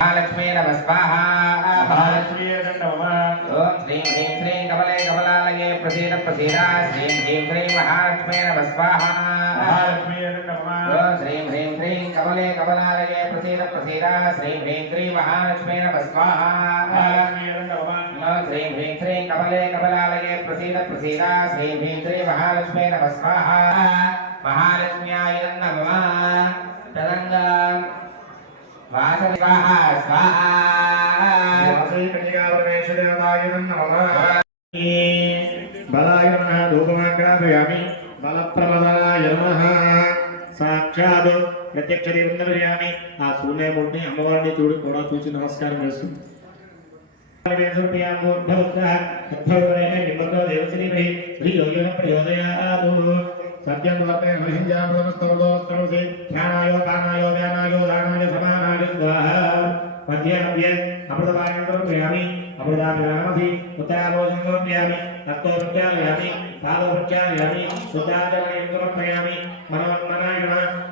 महालक्ष्मी नमः स्वाहा महालक्ष्मी ओम श्रीं ह्रीं श्रीं कमले कमलालये प्रसीद प्रसीदा श्रीं ह्रीं श्रीं महालक्ष्मी नमः स्वाहा महालक्ष्मी ओम श्रीं ह्रीं श्रीं कमले कमलालये प्रसीद प्रसीदा श्रीं ह्रीं श्रीं महालक्ष्मी नमः स्वाहा ओम श्रीं ह्रीं श्रीं कमले कमलालये प्रसीद प्रसीदा श्रीं ह्रीं श्रीं महालक्ष्मी नमः स्वाहा महालक्ष्म्याय नमः तरंगा वासवि स्वाहा स्वाहा वासवि कन्या परमेश्वरदेवताय नमः बलाय नमः धूपमाग्रापयामि बलप्रमदाय नमः साक्षात् प्रत्यक्ष देवन्दर्यामि आ सूर्यमूर्ति अम्मवारिని చూడు కూడా చూసి నమస్కారం చేస్తుంది सत्यं वर्ते महिंजामस्तवदोस्तवसे ध्यानायो कानायो व्यानायो दानायो समानायो स्वाहा मध्य मध्य अमृतपायं समर्पयामि अमृताभिरामसि उत्तराभोजं समर्पयामि हस्तो प्रक्षालयामि पादो प्रक्षालयामि शुद्धाचरणं समर्पयामि मनोन्मनाय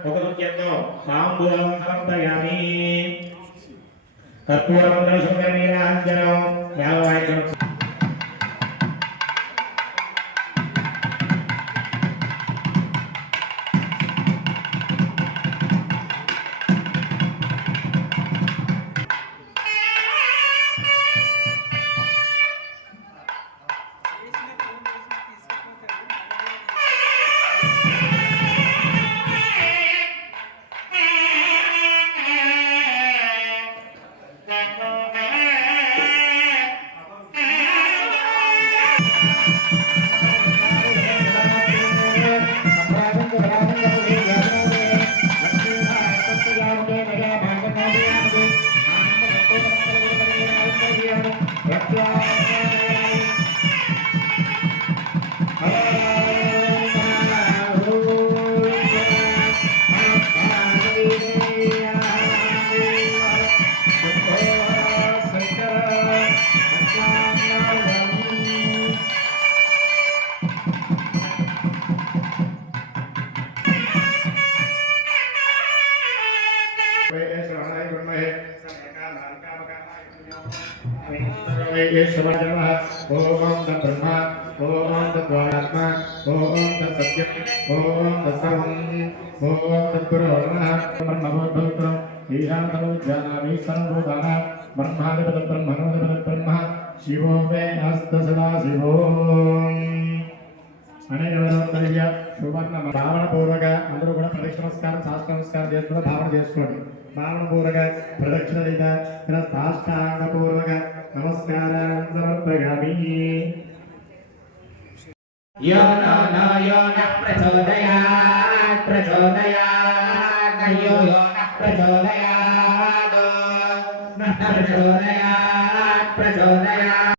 मुखसुत्यन्तो ताम्बूलं समर्पयामि कर्पूरमण्डलशुभनीराञ्जनो याववायं ओम तत्ब्रह्मा ओम तद्वात्मा ओम तत्सत्यम् ओम तत्सर्वम् ओम तद्गुरो नमः ब्रह्मभूतम् ईशानतो जानामि सर्वभूतानां ब्रह्मादिपदब्रह्मणोदिपदब्रह्म शिवो मे अस्त सदा शिवो అనేక సువర్ణ భావన పూర్వక అందరూ కూడా ప్రదక్షిణ నమస్కారం శాస్త్ర నమస్కారం చేసుకుని భావన చేసుకోండి భావన పూర్వక ప్రదక్షిణ రహిత సాష్టాంగ పూర్వక నమస్కారం సమర్పయామి यो नो न प्रचोदयात् प्रचोदयात् यो न प्रचोदयात्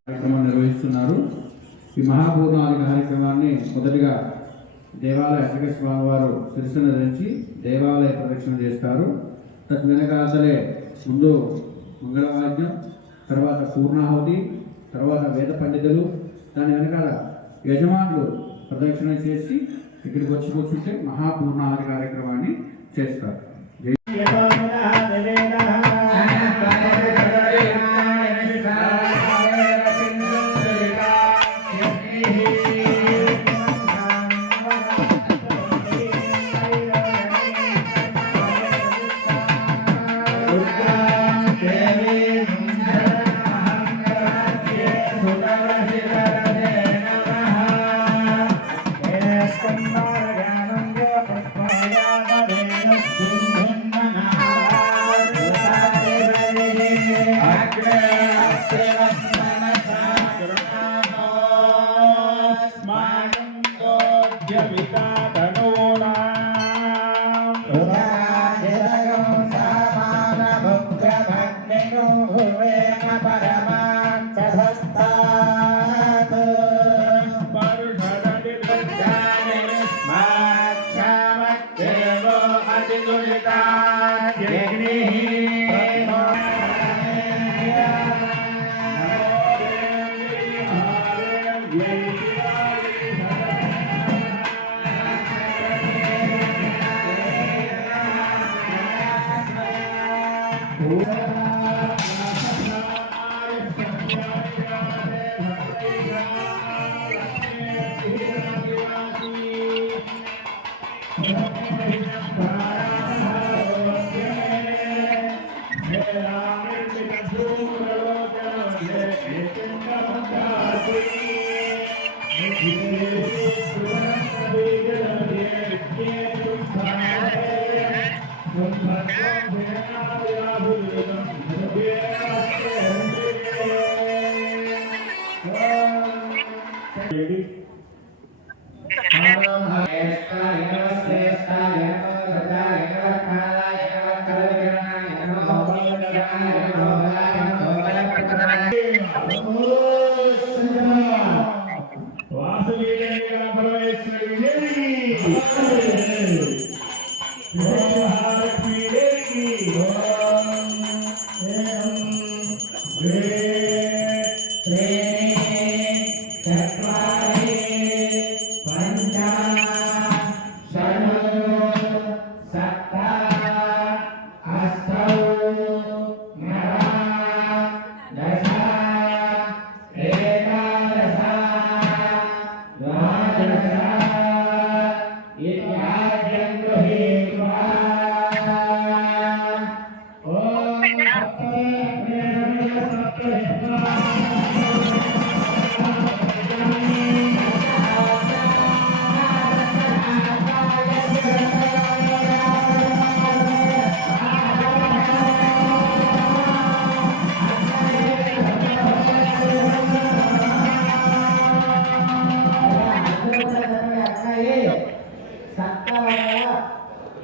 కార్యక్రమం నిర్వహిస్తున్నారు. ఈ మహాపూర్ణాది కార్యక్రమాన్ని మొదటిగా దేవాలయ అర్చక స్వామి వారు శిరస్సును ధరించి దేవాలయ ప్రదక్షిణ చేస్తారు. తద్ వెనకాతలే ముందు మంగళవాద్యం, తర్వాత పూర్ణాహుతి, తర్వాత వేద పండితులు, దాని వెనకాల యజమానులు ప్రదక్షిణ చేసి ఇక్కడికి వచ్చి కూర్చుంటే మహాపూర్ణాహుతి కార్యక్రమాన్ని చేస్తారు.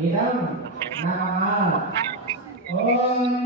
इदं नमः ओम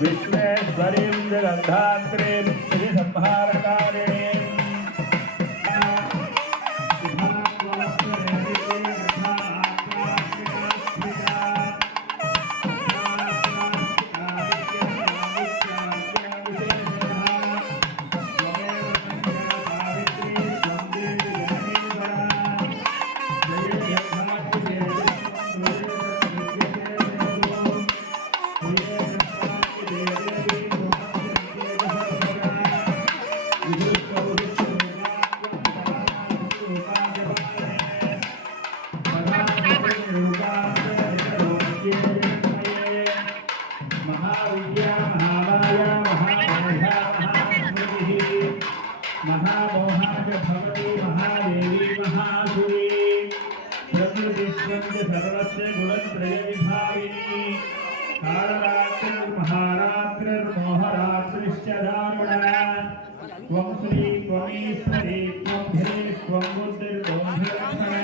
विश्वेश्वरीं जगन्धात्रीं श्रीसंहारकारिणीं महामोहाय भवति महादेवी महासुरी प्रकृतिस्वस्य सर्वस्य गुणत्रयविभागिनी कालरात्रिर्महारात्रिर्मोहरात्रिश्च दारुणा त्वं श्री त्वमीश्वरी त्वं ह्रीं त्वं बुद्धिर्त्वं ह्रीर्लक्षणा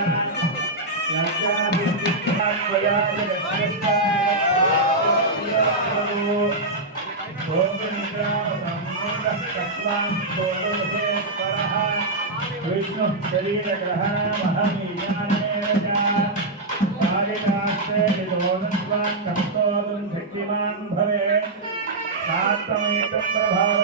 विष्णु शरीर ग्रहण शक्तिमान भवे सात्वमेतं प्रभाव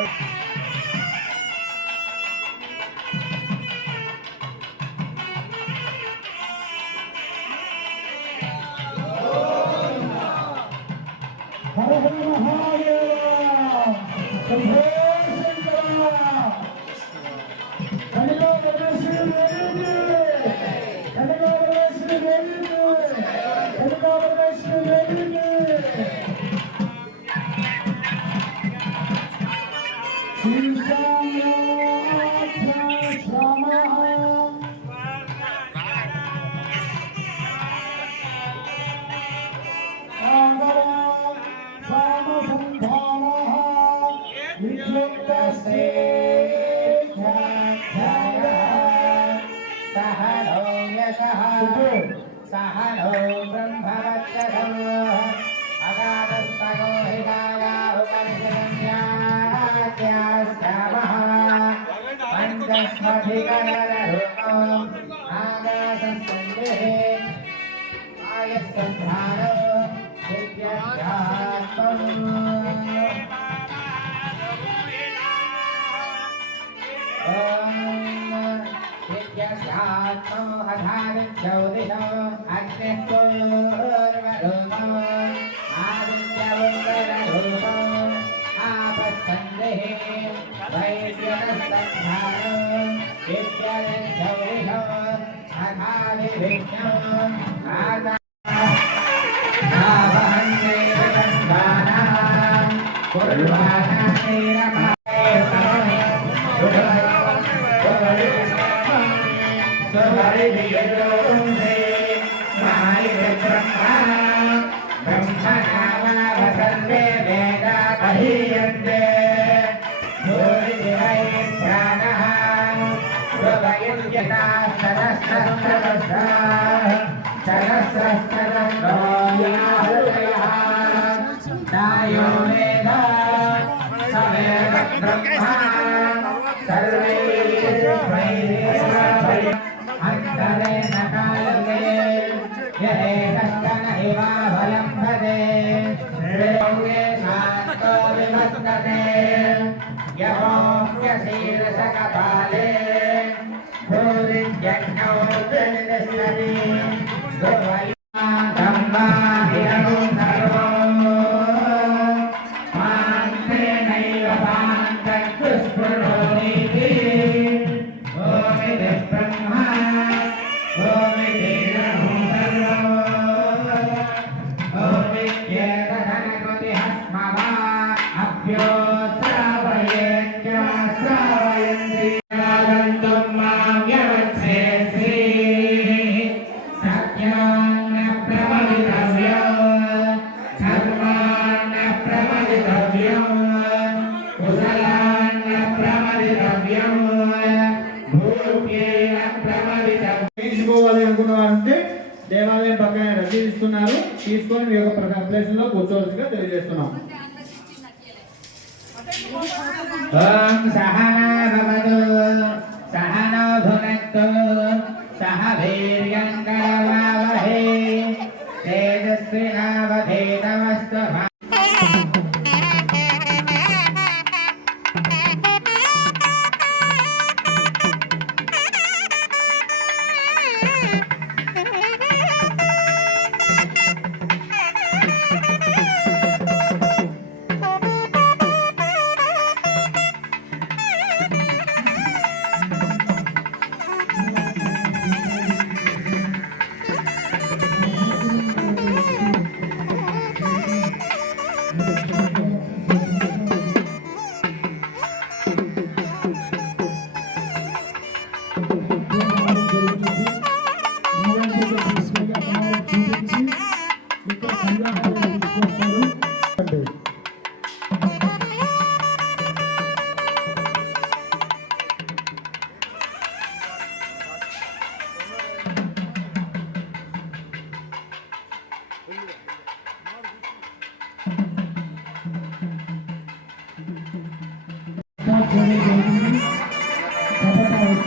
हर हर महादेव शंभो शंकर कलिलो वरश्री देवी कलिलो वरश्री देवी कलिलो वरश्री देवी सहनो ब्रह्मवत्सरं अगाधस्तगो हिताया उपनिषदन्यास्यामः पञ्चस्मधिकनररूपम् आगाधसन्देः आयस्सन्धानो विद्याध्यात्मम् विद्याध्यात्मो हठाविद्यौदिशो अग्निपूर्वरूपो आदित्यवृत्तरूपो आपस्सन्देः वैद्यनस्सन्धानो विद्याविद्यौदिशो हठाविविद्यो आवहन्देवदन्दानां कुर्वाणानेरपा सर्वे वेदा पहीयन्ते भूरिदिवैभ्यानः स्वभयन्यता सहस्रहृदयः नायो वेद स वेद ब्रह्मा सर्वे अंतरे न काले यहे कष्टन इवावलम्बते श्रेयोगे शान्तो विमस्तते यहोऽप्यशीर्षकपाले भूरिज्ञौ विनिष्ठति धम्मा हिरणो सर्वो मान्तेनैव पान्तः ओमिति ब्रह्मा ओमिति ओमित्येतदनकृति हस्मवा अभ्योत्सावयेत्य श्रावयन्ति गन्तुं मां यवत्सेत्सि सत्यं न प्रमदितव्यं धर्मान् न प्रमदितव्यं कुशलान् न प्रमदितव्यं भूप्येन प्रमदितव्यं తీసుకోవాలి అనుకున్నారంటే దేవాలయం పక్కన రసీదు ఇస్తున్నారు తీసుకొని మీ యొక్క ప్లేస్ లో కూర్చోవలసిగా తెలియజేస్తున్నాం ఓం సహనా భవతు సహనో భునక్తు సహ వీర్యం కరవావహై తేజస్వినావధీతమస్తు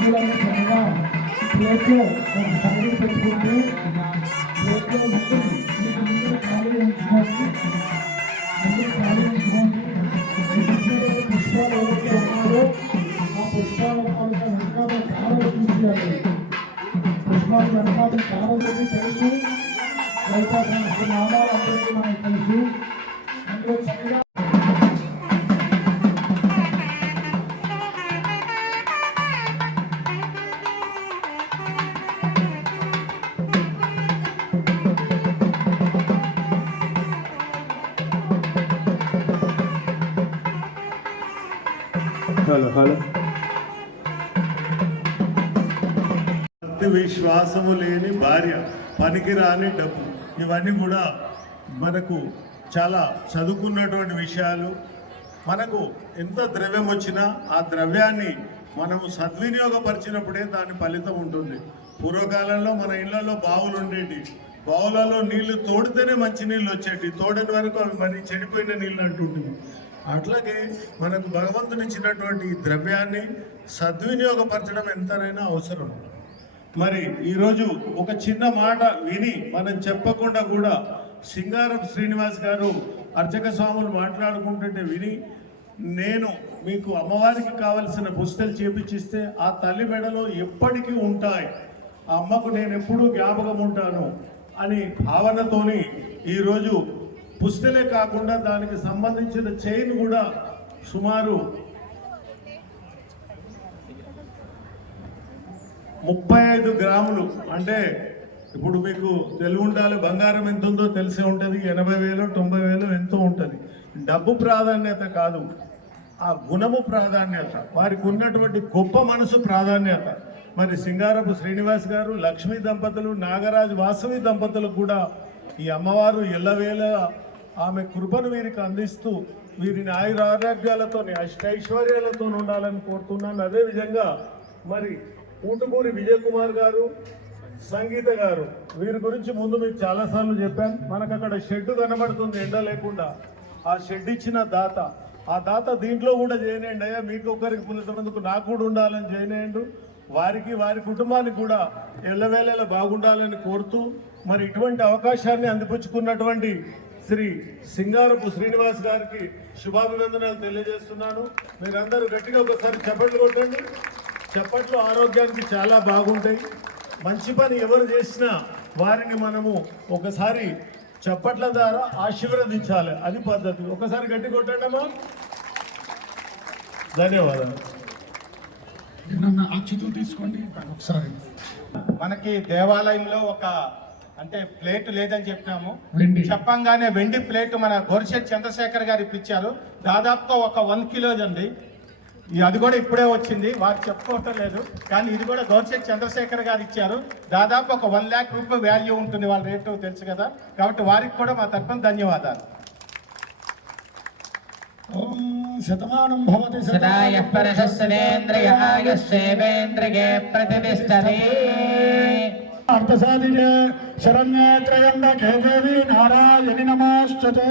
సభ్యులను చక్కగా ప్లేట్లో ఒక సంగతి పెట్టుకుంటూ ప్లేట్లో ఉంటుంది మీకు ముందు ఖాళీ ఉంచుకోండి. ముందు ఖాళీ ఉంచుకోండి. పుష్పాలు ఏవైతే ఉన్నాయో ఆ పుష్పాల వెనకాల కారం చూపించాలి. పుష్పాలు వెనకాల కారం తెలుసు. రైతు నామాలు అందరికీ మనకు తెలుసు. అందులో చక్కగా భక్తి విశ్వాసము లేని భార్య, పనికిరాని డబ్బు, ఇవన్నీ కూడా మనకు చాలా చదువుకున్నటువంటి విషయాలు. మనకు ఎంత ద్రవ్యం వచ్చినా ఆ ద్రవ్యాన్ని మనము సద్వినియోగపరిచినప్పుడే దాని ఫలితం ఉంటుంది. పూర్వకాలంలో మన ఇళ్లలో బావులు ఉండేటి, బావులలో నీళ్లు తోడితేనే మంచి నీళ్ళు వచ్చేటి, తోడని వరకు అవి మరి చెడిపోయిన నీళ్ళు అంటుంటుంది. అట్లాగే మనకు భగవంతుని ఇచ్చినటువంటి ద్రవ్యాన్ని సద్వినియోగపరచడం ఎంతైనా అవసరం. మరి ఈరోజు ఒక చిన్న మాట విని మనం చెప్పకుండా కూడా సింగారం శ్రీనివాస్ గారు అర్చక స్వాములు మాట్లాడుకుంటుంటే విని, నేను మీకు అమ్మవారికి కావలసిన పుస్తలు చేపించిస్తే ఆ తల్లి మెడలో ఎప్పటికీ ఉంటాయి, ఆ అమ్మకు నేను ఎప్పుడూ జ్ఞాపకం ఉంటాను అని భావనతోని ఈరోజు పుస్తలే కాకుండా దానికి సంబంధించిన చైన్ కూడా సుమారు 35 గ్రాములు, అంటే ఇప్పుడు మీకు తెలివి ఉండాలి, బంగారం ఎంత ఉందో తెలిసే ఉంటుంది. 80,000 90,000 ఎంతో ఉంటుంది. డబ్బు ప్రాధాన్యత కాదు, ఆ గుణము ప్రాధాన్యత, వారికి ఉన్నటువంటి గొప్ప మనసు ప్రాధాన్యత. మరి సింగారపు శ్రీనివాస్ గారు, లక్ష్మీ దంపతులు, నాగరాజు వాసవి దంపతులకు కూడా ఈ అమ్మవారు ఎల్లవేళ ఆమె కృపను వీరికి అందిస్తూ వీరిని ఆయురారోగ్యాలతో అష్టైశ్వర్యాలతో ఉండాలని కోరుతున్నాను. అదేవిధంగా మరి ఊటుకూరి విజయ్ కుమార్ గారు, సంగీత గారు, వీరి గురించి ముందు మీకు చాలాసార్లు చెప్పాను. మనకు అక్కడ షెడ్ కనబడుతుంది ఎండ లేకుండా, ఆ షెడ్ ఇచ్చిన దాత, ఆ దాత దీంట్లో కూడా చేయనండి అయ్యా, మీకు ఒకరికి పులిసినందుకు నాకు కూడా ఉండాలని చేయనండు. వారికి వారి కుటుంబానికి కూడా ఎల్లవేళలా బాగుండాలని కోరుతూ మరి ఇటువంటి అవకాశాన్ని అందిపుచ్చుకున్నటువంటి శ్రీ సింగారపు శ్రీనివాస్ గారికి శుభాభినందనాలు తెలియజేస్తున్నాను. మీరందరూ గట్టిగా ఒకసారి చప్పట్లు కొట్టండి. చప్పట్లు ఆరోగ్యానికి చాలా బాగుంటాయి. మంచి పని ఎవరు చేసినా వారిని మనము ఒకసారి చప్పట్ల ద్వారా ఆశీర్వదించాలి, అది పద్ధతి. ఒకసారి గట్టి కొట్టండమ్మా. ధన్యవాదాలు. అక్షతలు తీసుకోండి ఒకసారి. మనకి దేవాలయంలో ఒక అంటే ప్లేట్ లేదని చెప్పినాము, వెండి చెప్పంగానే వెండి ప్లేట్ మన గోరిశెట్టి చంద్రశేఖర్ గారు ఇప్పించారు. దాదాపుగా ఒక 1 కిలో అండి. అది కూడా ఇప్పుడే వచ్చింది, వారు చెప్పుకోవటం లేదు, కానీ ఇది కూడా గోరిశెట్టి చంద్రశేఖర్ గారు ఇచ్చారు. దాదాపు ఒక 1 లక్ష రూపాయల వాల్యూ ఉంటుంది, వాళ్ళ రేటు తెలుసు కదా, కాబట్టి వారికి కూడా మా తరఫున ధన్యవాదాలు. శతమానం భవతి సదాయః పరశస్సేంద్రియాయ సేవేంద్రియే ప్రతిష్టతే. అర్థసాధికే శరణ్యే త్రయంబకే దేవి నారాయణి నమోస్తుతే.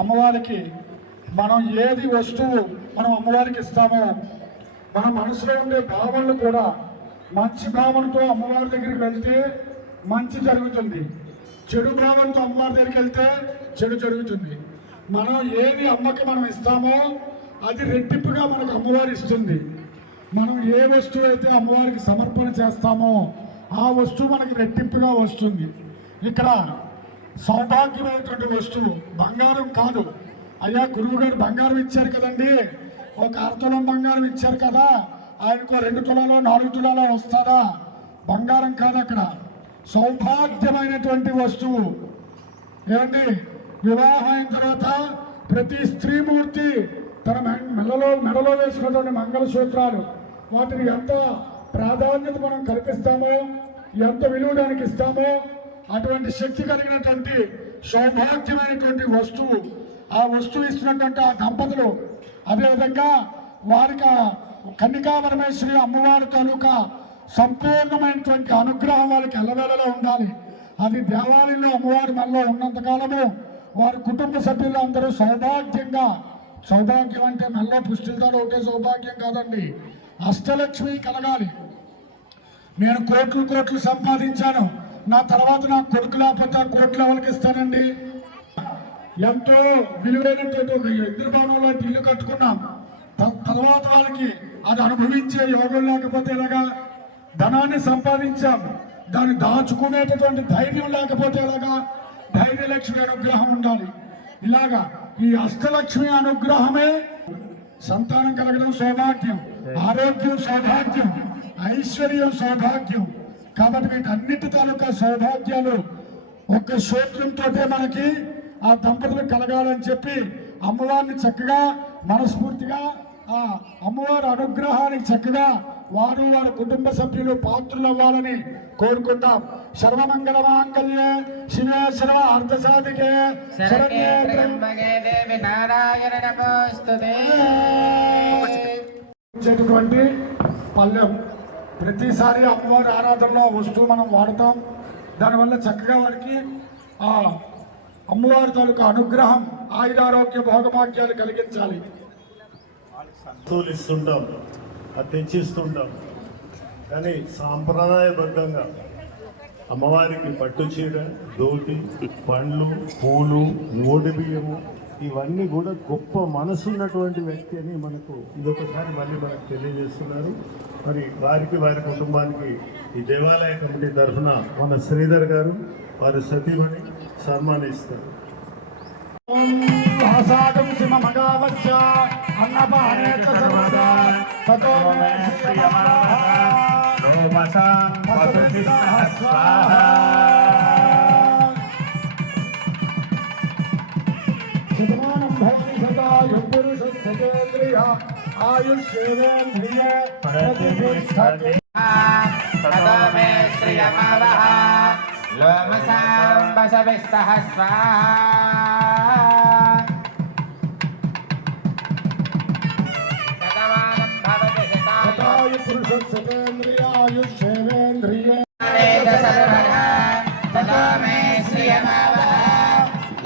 అమ్మవారికి మనం ఏది వస్తువు మనం అమ్మవారికి ఇస్తామో మన మనసులో ఉండే భావనలు కూడా మంచి భావనతో అమ్మవారి దగ్గరికి వెళ్తే మంచి జరుగుతుంది, చెడు భావనతో అమ్మవారి దగ్గరికి వెళ్తే చెడు జరుగుతుంది. మనం ఏది అమ్మకి మనం ఇస్తామో అది రెట్టింపుగా మనకు అమ్మవారు ఇస్తుంది. మనం ఏ వస్తువు అయితే అమ్మవారికి సమర్పణ చేస్తామో ఆ వస్తువు మనకి రెట్టింపుగా వస్తుంది. ఇక్కడ సౌభాగ్యమైనటువంటి వస్తువు బంగారం కాదు. అయ్యా గురువు గారు బంగారం ఇచ్చారు కదండి, ఒక 1/2 తులం బంగారం ఇచ్చారు కదా, ఆయనకు 2 తులాలో 4 తులాలో వస్తుందా? బంగారం కాదు, అక్కడ సౌభాగ్యమైనటువంటి వస్తువు. ఏమండి, వివాహం అయిన తర్వాత ప్రతి స్త్రీమూర్తి తన మెడలో వేసుకున్నటువంటి మంగళసూత్రాలు, వాటిని ఎంత ప్రాధాన్యత మనం కల్పిస్తామో, ఎంత విలువ దానికి ఇస్తామో అటువంటి శక్తి కలిగినటువంటి సౌభాగ్యమైనటువంటి వస్తువు. ఆ వస్తువు ఇస్తున్నటువంటి ఆ దంపతులు, అదేవిధంగా వారికి కన్నికా పరమేశ్వరి అమ్మవారి తాలూకా సంపూర్ణమైనటువంటి అనుగ్రహం వాళ్ళకి ఎల్లవేళలో ఉండాలి. అది దేవాలయంలో అమ్మవారి మనలో ఉన్నంతకాలము వారి కుటుంబ సభ్యులు అందరూ సౌభాగ్యం అంటే మెల్ల పుష్టిలతో ఒకటే సౌభాగ్యం కాదండి, అష్టలక్ష్మి కలగాలి. నేను కోట్లు కోట్లు సంపాదించాను, నా తర్వాత నా కొడుకు లేకపోతే ఆ కోట్లు ఎవరికి ఇస్తానండి? ఎంతో విలువైనటువంటి ఒక ఇంద్రభవనం లాంటి ఇల్లు కట్టుకున్నాం, తర్వాత వాళ్ళకి అది అనుభవించే యోగం లేకపోతే ఎలాగా? ధనాన్ని సంపాదించాం, దాన్ని దాచుకునేటటువంటి ధైర్యం లేకపోతే ఎలాగా? ధైర్యలక్ష్మి అనుగ్రహం ఉండాలి. ఇలాగా ఈ అష్టలక్ష్మి అనుగ్రహమే సంతానం కలగడం సౌభాగ్యం, ఆరోగ్యం సౌభాగ్యం, ఐశ్వర్యం సౌభాగ్యం. కాబట్టి వీటన్నిటి తాలూకా సౌభాగ్యాలు ఒక్క స్తోత్రంతో మనకి ఆ దంపతులకు కలగాలని చెప్పి అమ్మవారిని చక్కగా మనస్ఫూర్తిగా ఆ అమ్మవారి అనుగ్రహానికి చక్కగా వారు వారి కుటుంబ సభ్యులు పాత్రలు అవ్వాలని కోరుకుంటాం. సర్వమంగళ మాంగళ్యే శివే సర్వ అర్థసాధికే శరణ్యే త్ర్యంబకే దేవి నారాయణి నమోస్తుతే. ఇచ్చేటటువంటి పళ్ళెం ప్రతిసారి అమ్మవారి ఆరాధనలో వస్తువు మనం వాడతాం. దానివల్ల చక్కగా వారికి ఆ అమ్మవారి తాలూకా అనుగ్రహం ఆయురారోగ్య భోగభాగ్యాలు కలిగించాలి. వస్తువులు ఇస్తుంటాం, అది తెచ్చిస్తుంటాం, కానీ సాంప్రదాయబద్ధంగా అమ్మవారికి పట్టు చీర, ధోతి, పండ్లు, పూలు, నోటి బియ్యము ఇవన్నీ కూడా గొప్ప మనసున్నటువంటి వ్యక్తి అని మనకు ఇదొకసారి మళ్ళీ మనకు తెలియజేస్తున్నారు. మరి వారికి వారి కుటుంబానికి ఈ దేవాలయ కమిటీ తరఫున మన శ్రీధర్ గారు వారి సతీమణి సన్మానిస్తారు. ఆసాదం సింహమగావచ్చ అన్నపానేత సర్వదా తతో మే శ్రీయమాః రోమసాం వసుభిః స్వాహా. శతమానం భవతి శతాయు పురుషస్యేంద్రియ ఆయుష్యేంద్రియ ప్రతిష్ఠతే. తతో మే శ్రియమావః లోమసాం వసుభిః స్వాహా. శతాయు పురుషస్యేంద్రియ ఆయుష్యేంద్రియ తతో మే శ్రియమావః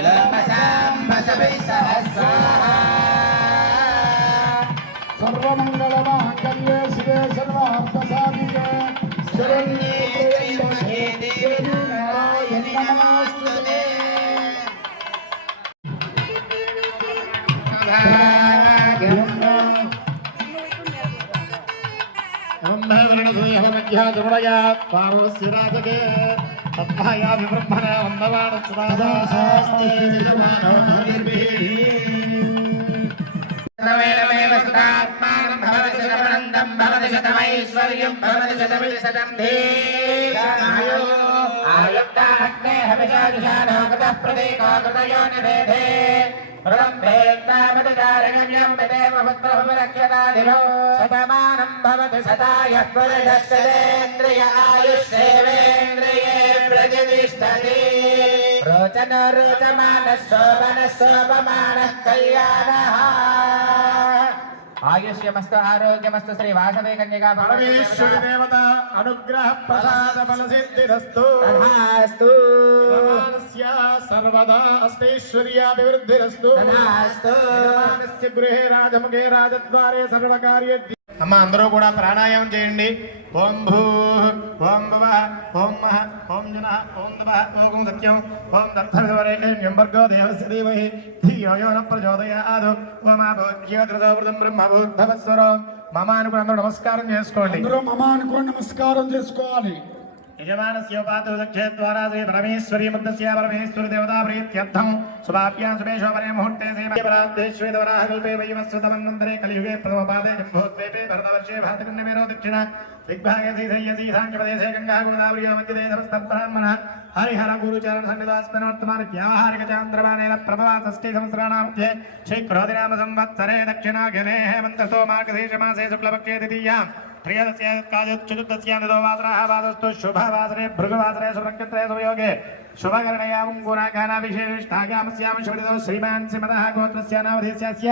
లోమసాం వసుభిః స్వాహా. సర్వమంగళ మాంగళ్యే శివే సర్వార్థసాధికే శరణ్యే త్ర్యంబకే దేవి నారాయణి నమోస్తుతే. శతమేనమేవ శతాత్మానం భవతి శతమనందం భవతి శతమైశ్వర్యం భవతి శతమితి శతం దీర్ఘాయు ఆయుక్తాగ్నే హవిషాజుషానో కృతః ప్రతీకో కృతయో నివేదే ృతం భేత్తామతిచారగమ్యం పితేవ పుత్రభురక్ష్యతాదిభో శతమానం భవతి శతాయః పురుషస్యేంద్రియ ఆయుష్యేవేంద్రియే ప్రతిష్టతి. రోచన రోచమాన శోభన శోభమాన కళ్యాణః. ఆయుష్యమస్తు ఆరోగ్యమస్తు శ్రీ వాసవే కన్యకా పరమేశ్వరి దేవత అనుగ్రహ ప్రసాద బల సిద్ధిరస్తు. తథాస్తు సర్వదా అష్టైశ్వర్యాభివృద్ధిరస్తు. తథాస్తు. యజమానస్య గృహే రాజముఖే రాజద్వారే సర్వకార్య. అమ్మ అందరూ కూడా ప్రాణాయామం చేయండి. ఓం భూ ఓం భవ ఓం మహ ఓం జన ఓం దవ ఓం సత్యం ఓం దత్తవరేణ్యం భర్గో దేవస్య ధీమహి ధియో యో న ప్రచోదయాత్. ఓం భూత్యోత్రదోవృతం బ్రహ్మభూద్భవస్వరం. మమ అనుకుని అందరూ నమస్కారం చేసుకోండి. అందరూ మమ అనుకోని నమస్కారం చేసుకోవాలి. యజమానస్యోపాతో దక్షే ద్వారా శ్రీ పరమేశ్వరీ ముద్దస్య పరమేశ్వరి దేవతా ప్రీత్యర్థం శుభాభ్యాం శుభేశోపరే ముహూర్తే శ్రీపరాదేశ్వేదవరాహ కల్పే వైవస్వతమన్వంతరే కలియుగే ప్రథమపాదే జంబోద్వీపే భరతవర్షే భారతకన్యమేరో దక్షిణ దిగ్భాగే శ్రీశయ్యసీ సాంఖ్యపదేశే గంగా గోదావరి మధ్యదే సమస్త బ్రాహ్మణ హరిహర గురుచరణ సన్నిధాస్మనవర్తమాన వ్యావహారిక చాంద్రమానేన ప్రభవా షష్ఠీ సంవత్సరాణాం మధ్యే శ్రీక్రోధినామ సంవత్సరే దక్షిణాగ్నే హేమంతతో మార్గశీర్షమాసే శుక్లపక్షే ద్వితీయాం త్రయోదశ్య చతుర్దశ్యాం వాసరः వాసस्तु शुभवासरे भृगुवासरे शुभनक्षत्रे शुभयोगे शुभकरणयां गुणागानाविशेषागामस्यां शुभदिनौ श्रीमान् श्रीमतः गोत्रस्य नामधेयस्य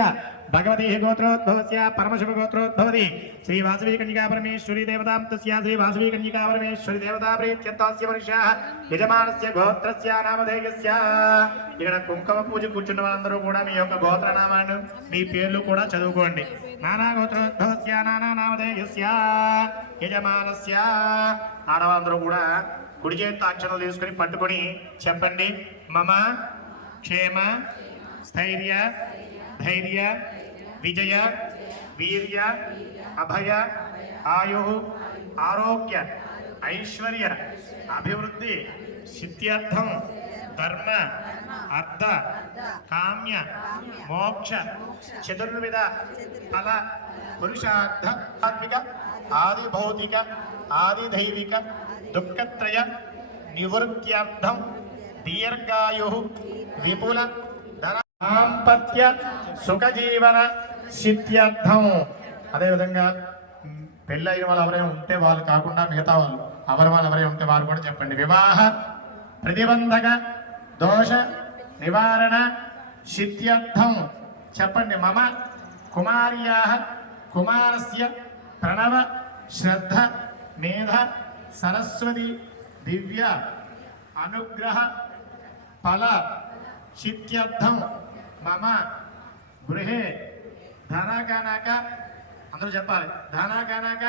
भगवती गोत्रोद्भवस्य परमशुभगोत्रोद्भवति श्रीवासवी कन्यका परमेश्वरी देवतां तस्या श्रीवासवी कन्यका परमेश्वरी देवता प्रीत्यर्थस्य मनुष्याः यजमानस्य गोत्रस्य नामधेयस्य. ఇక్కడ కుంకుమ పూజ కూర్చున్న వాళ్ళందరూ కూడా మీ యొక్క గోత్ర నామాన్ని మీ పేర్లు కూడా చదువుకోండి. నానా గోత్రోద్భవస్య నానా నామధేయస్య యజమానస్య యజమానస్య. ఆడవాళ్ళందరూ కూడా కుడి చేతితో అక్షరాలు తీసుకొని పట్టుకొని చెప్పండి. మమ క్షేమ స్థైర్య ధైర్య విజయ వీర్య అభయ ఆయు ఆరోగ్య ఐశ్వర్య అభివృద్ధి సిద్ధ్యర్థం ధర్మ అర్థ కామ్య మోక్ష చతుర్విధ ఫల పురుషార్థ ఆత్మిక ఆది భౌతిక ఆది దైవిక దుఃఖత్రయ నివృత్త్యర్థం దీర్ఘాయు విపుల దాంపత్య సుఖజీవన సిద్ధ్యర్థం. అదేవిధంగా పెళ్ళైన వాళ్ళు ఎవరైనా ఉంటే వాళ్ళు కాకుండా మిగతా వాళ్ళు ఎవరైనా ఉంటే వారు కూడా చెప్పండి. వివాహ ప్రతిబంధక దోష నివారణ సిద్ధ్యర్థం చెప్పండి. మమ కుమార్యా కుమారస్య ప్రణవ శ్రద్ధ మేధ సరస్వతి దివ్య అనుగ్రహ ఫల సిద్ధ్యర్థం మమ గృహే ధనకనక అందరూ చెప్పాలి. ధనకనక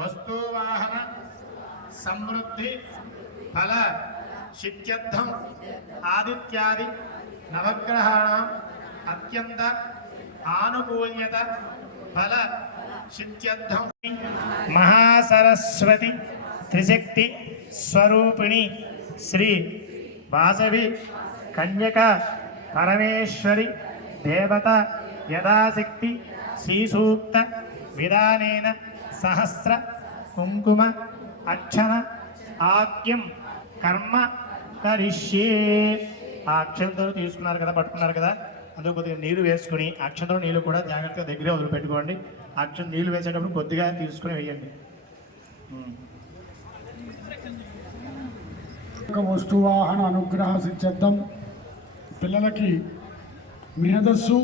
వస్తువాహన సమృద్ధి ఫల సిద్ధ్యర్థం ఆదిత్యాది నవగ్రహాణం అత్యంత ఆనుకూల్యత ఫల సిద్ధ్యర్థం. మహాసరస్వతి త్రిశక్తి స్వరూపిణి శ్రీ వాసవి కన్యక పరమేశ్వరి దేవత యథాశక్తి శ్రీసూక్త విధానేన సహస్ర కుంకుమ అక్షర ఆజ్ఞం కర్మ కరిష్యే. ఆ అక్షంతలు తీసుకున్నారు కదా, పట్టుకున్నారు కదా, అందులో కొద్దిగా నీరు వేసుకుని అక్షంతలు నీళ్ళు కూడా జాగ్రత్తగా దగ్గరే వదిలిపెట్టుకోండి. అక్షం నీళ్ళు వేసేటప్పుడు కొద్దిగా తీసుకుని వేయండి. వస్తువాహన అనుగ్రహ సిద్ధ్యర్థం. పిల్లలకి మేధస్సు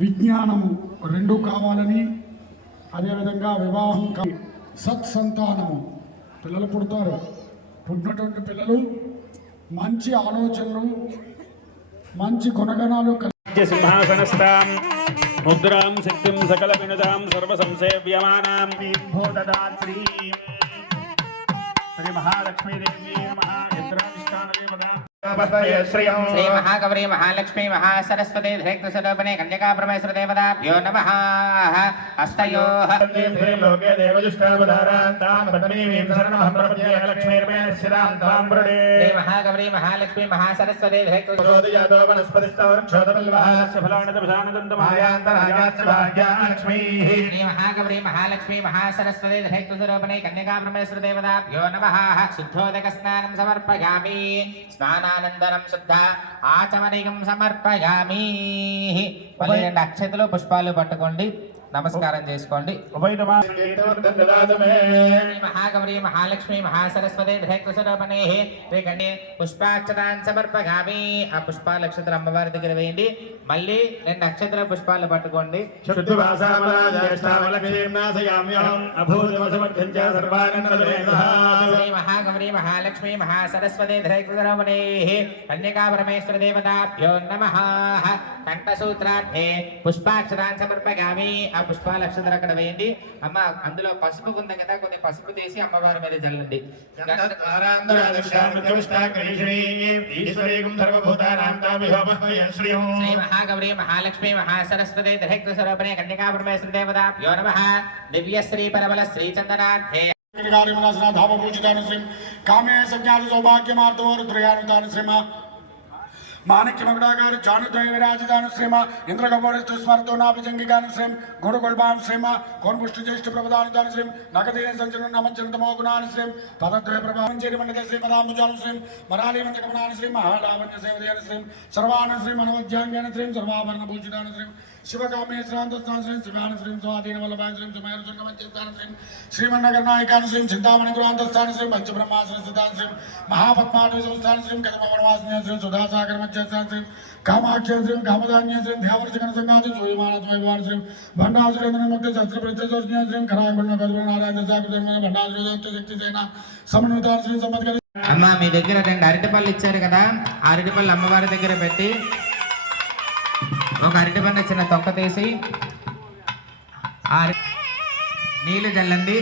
విజ్ఞానము రెండు కావాలని, అదేవిధంగా వివాహం సత్సంతానము పిల్లలు పుడతారు. పుట్టినటువంటి పిల్లలు మంచి ఆలోచనలు మంచి గుణగణాలు సింహాసనస్థాం ముద్రాం శక్తిం సకల వినుదాం సర్వ సంసేవ్యమానాం భూతదాత్రీ శ్రీ మహాలక్ష్మీదేవి నమః. శ్రీ మహాగౌరీ మహాలక్ష్మీ మహాసరస్వతి ధైర్యస్వరూపిణే కన్యకా పరమేశ్వర దేవతాభ్యో నమః. హస్తయోః లోకే దేవదుష్టావతారాంతాం పద్మనీమీం శరణమహం ప్రపద్యే లక్ష్మీర్మే శిరాం తాం వృడే. శ్రీ మహాగౌరీ మహాలక్ష్మీ మహాసరస్వతి ప్రచోదయాతో వనస్పతిస్తవృక్షోదపల్వహాస్య ఫలాణితమశానందమాయాంతరాయాచ్చ భాగ్యలక్ష్మీః. శ్రీ మహాగౌరీ మహాలక్ష్మీ మహాసరస్వతి ధైర్యస్వరూపిణే కన్యకా పరమేశ్వర దేవతాభ్యో నమః. శుద్ధోదక స్నానం సమర్పయామి. స్నానానంతరం శుద్ధ ఆచమనికం సమర్పయామి. మళ్ళీ 2 అక్షతలు పుష్పాలు పట్టుకోండి, నమస్కారం చేసుకోండి. మహాగౌరీ మహాలక్ష్మి మహాసరస్వతి ధైర్యస్వరూపిణే శ్రీకన్యే పుష్పాక్షతాన్ సమర్పయామి. ఆ పుష్పాల అక్షతలు అమ్మవారి దగ్గర వేయండి. మళ్ళీ 2 అక్షతల పుష్పాలు పట్టుకోండి. శ్రీ మహాగౌరీ మహాలక్ష్మి మహాసరస్వతి ధైర్యస్వరూపిణే కన్యకా పరమేశ్వర దేవతాభ్యో నమః. కంఠసూత్రార్థే పుష్పాక్షతాన్ సమర్పయామి. ఆ పుష్పాల అక్షతలు అక్కడ వేయండి. అమ్మ అందులో పసుపు ఉంది కదా, కొద్దిగా పసుపు తీసి అమ్మవారి మీద చల్లండి. శ్రీ మహాగౌరీ మహాలక్ష్మి మహాసరస్వతి ధైర్యస్వరూపిణే కన్యకా పరమేశ్వర దేవతాభ్యో నమః. దివ్యశ్రీ పరబల శ్రీ చందనార్థే ధామపూజితాను శ్రీం కామే సంజ్ఞాత సౌభాగ్యమార్థో రుద్రయానుతాను శ్రీమ మాణిక్యమగుడాగారు జానుద్వయ విరాజితాను శ్రీమ ఇంద్రగౌరిస్తు స్మర్తో నాభిజంగిగాను శ్రీం గురుగుల్బాం శ్రీమ కోన్పుష్టి జ్యేష్ఠ ప్రభదానుతాను శ్రీం నగదీన సంచలన నమచంతమోగుణాను శ్రీం పదద్వయ ప్రభావం చేరిమండల శ్రీమదాంబుజాను శ్రీం మరాళీ మంచకమనాను శ్రీం మహాలావణ్య సేవదయాను శ్రీం సర్వాన శ్రీం అనవధ్యాంగన శ్రీం సర్వాభరణ భూషితాను శ్రీం శివకామేశ్వరాంతస్థాన శ్రీం శివాన శ్రీం స్వాధీన వల్లభాయ శ్రీం సుమేరుచంగమంచేస్తాన శ్రీం శ్రీమన్నగర్ నాయకాన శ్రీం చింతామణి గురాంతస్థాన శ్రీం పంచబ్రహ్మాశ్రీ స్థితాన శ్రీం మహాపద్మాటవి సంస్థాన శ్రీం కదమవనవాసిని శ్రీం సుధాసాగర మధ్యస్థాన శ్రీం కామాక్ష శ్రీం కామధాన్య శ్రీం దేవర్షకన సంఘాతి సూయమానత వైభవాన శ్రీం భండాసురేంద్ర ముక్తి శస్త్ర ప్రత్యజోజ్ఞ శ్రీం ఖరాగుణ గదుల నారాయణ సాగర భండాసురేంద్ర శక్తి సేన సమన్వితాన శ్రీం సంపత్కరి. అమ్మ మీ దగ్గర 2 అరటిపళ్ళు ఇచ్చారు కదా, ఆ అరటిపళ్ళు అమ్మవారి దగ్గర పెట్టి ఒక అరటిపండు చిన్న తొక్క తీసి నీళ్లు చల్లండి.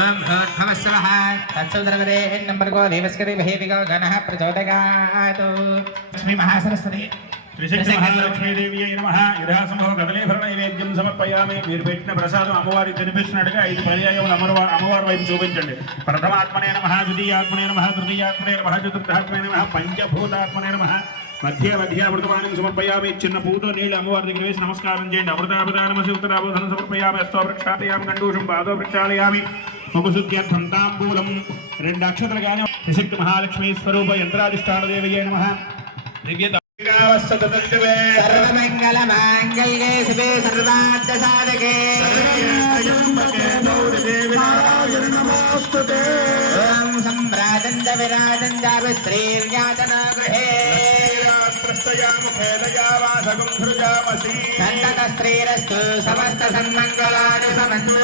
ఓం భూర్భువస్సవః తత్సవితుర్వదే నంబర్గో దేవస్కరి మహేవిగో గణః ప్రచోదయాత్. లక్ష్మీ మహాసరస్వతి త్రిశక్తి మహాలక్ష్మీదేవియై నమః. యథాసంభవ కదలీఫల నైవేద్యం సమర్పయామి. మీరు పెట్టిన ప్రసాదం అమ్మవారికి తినిపిస్తున్నట్టుగా 5 పర్యాయములు అమ్మవారి వైపు చూపించండి. ప్రథమాత్మనే నమః, ద్వితీయాత్మనే నమః, తృతీయాత్మనే నమః, చతుర్థాత్మనే నమః, పంచభూతాత్మనే నమః. మధ్య అమృతపానం సమర్పయామి. చిన్న పూతో నీళ్ళు అమ్మవారి దగ్గర వేసి నమస్కారం చేయండి. అమృతాపదానమసి ఉత్తరాబోధనం సమర్పయామి. అస్తో ప్రక్షాళయామి, గండూషం పాదో ప్రక్షాళయామి. ముఖశుద్ధ్యర్థం తాంబూలం 2 అక్షతలు గాని. త్రిశక్తి మహాలక్ష్మీ స్వరూప యంత్రాధిష్టాన దేవయ్యై నమః. సర్వమంగళ మాంగళ్యే శివే సర్వార్థ సాధకే ఓం సంభ్రాజంజ విరాజంజ విశ్రీర్యాతనా గృహే సంతత శ్రీరస్తు సమస్త సన్మంగళాని సమంతు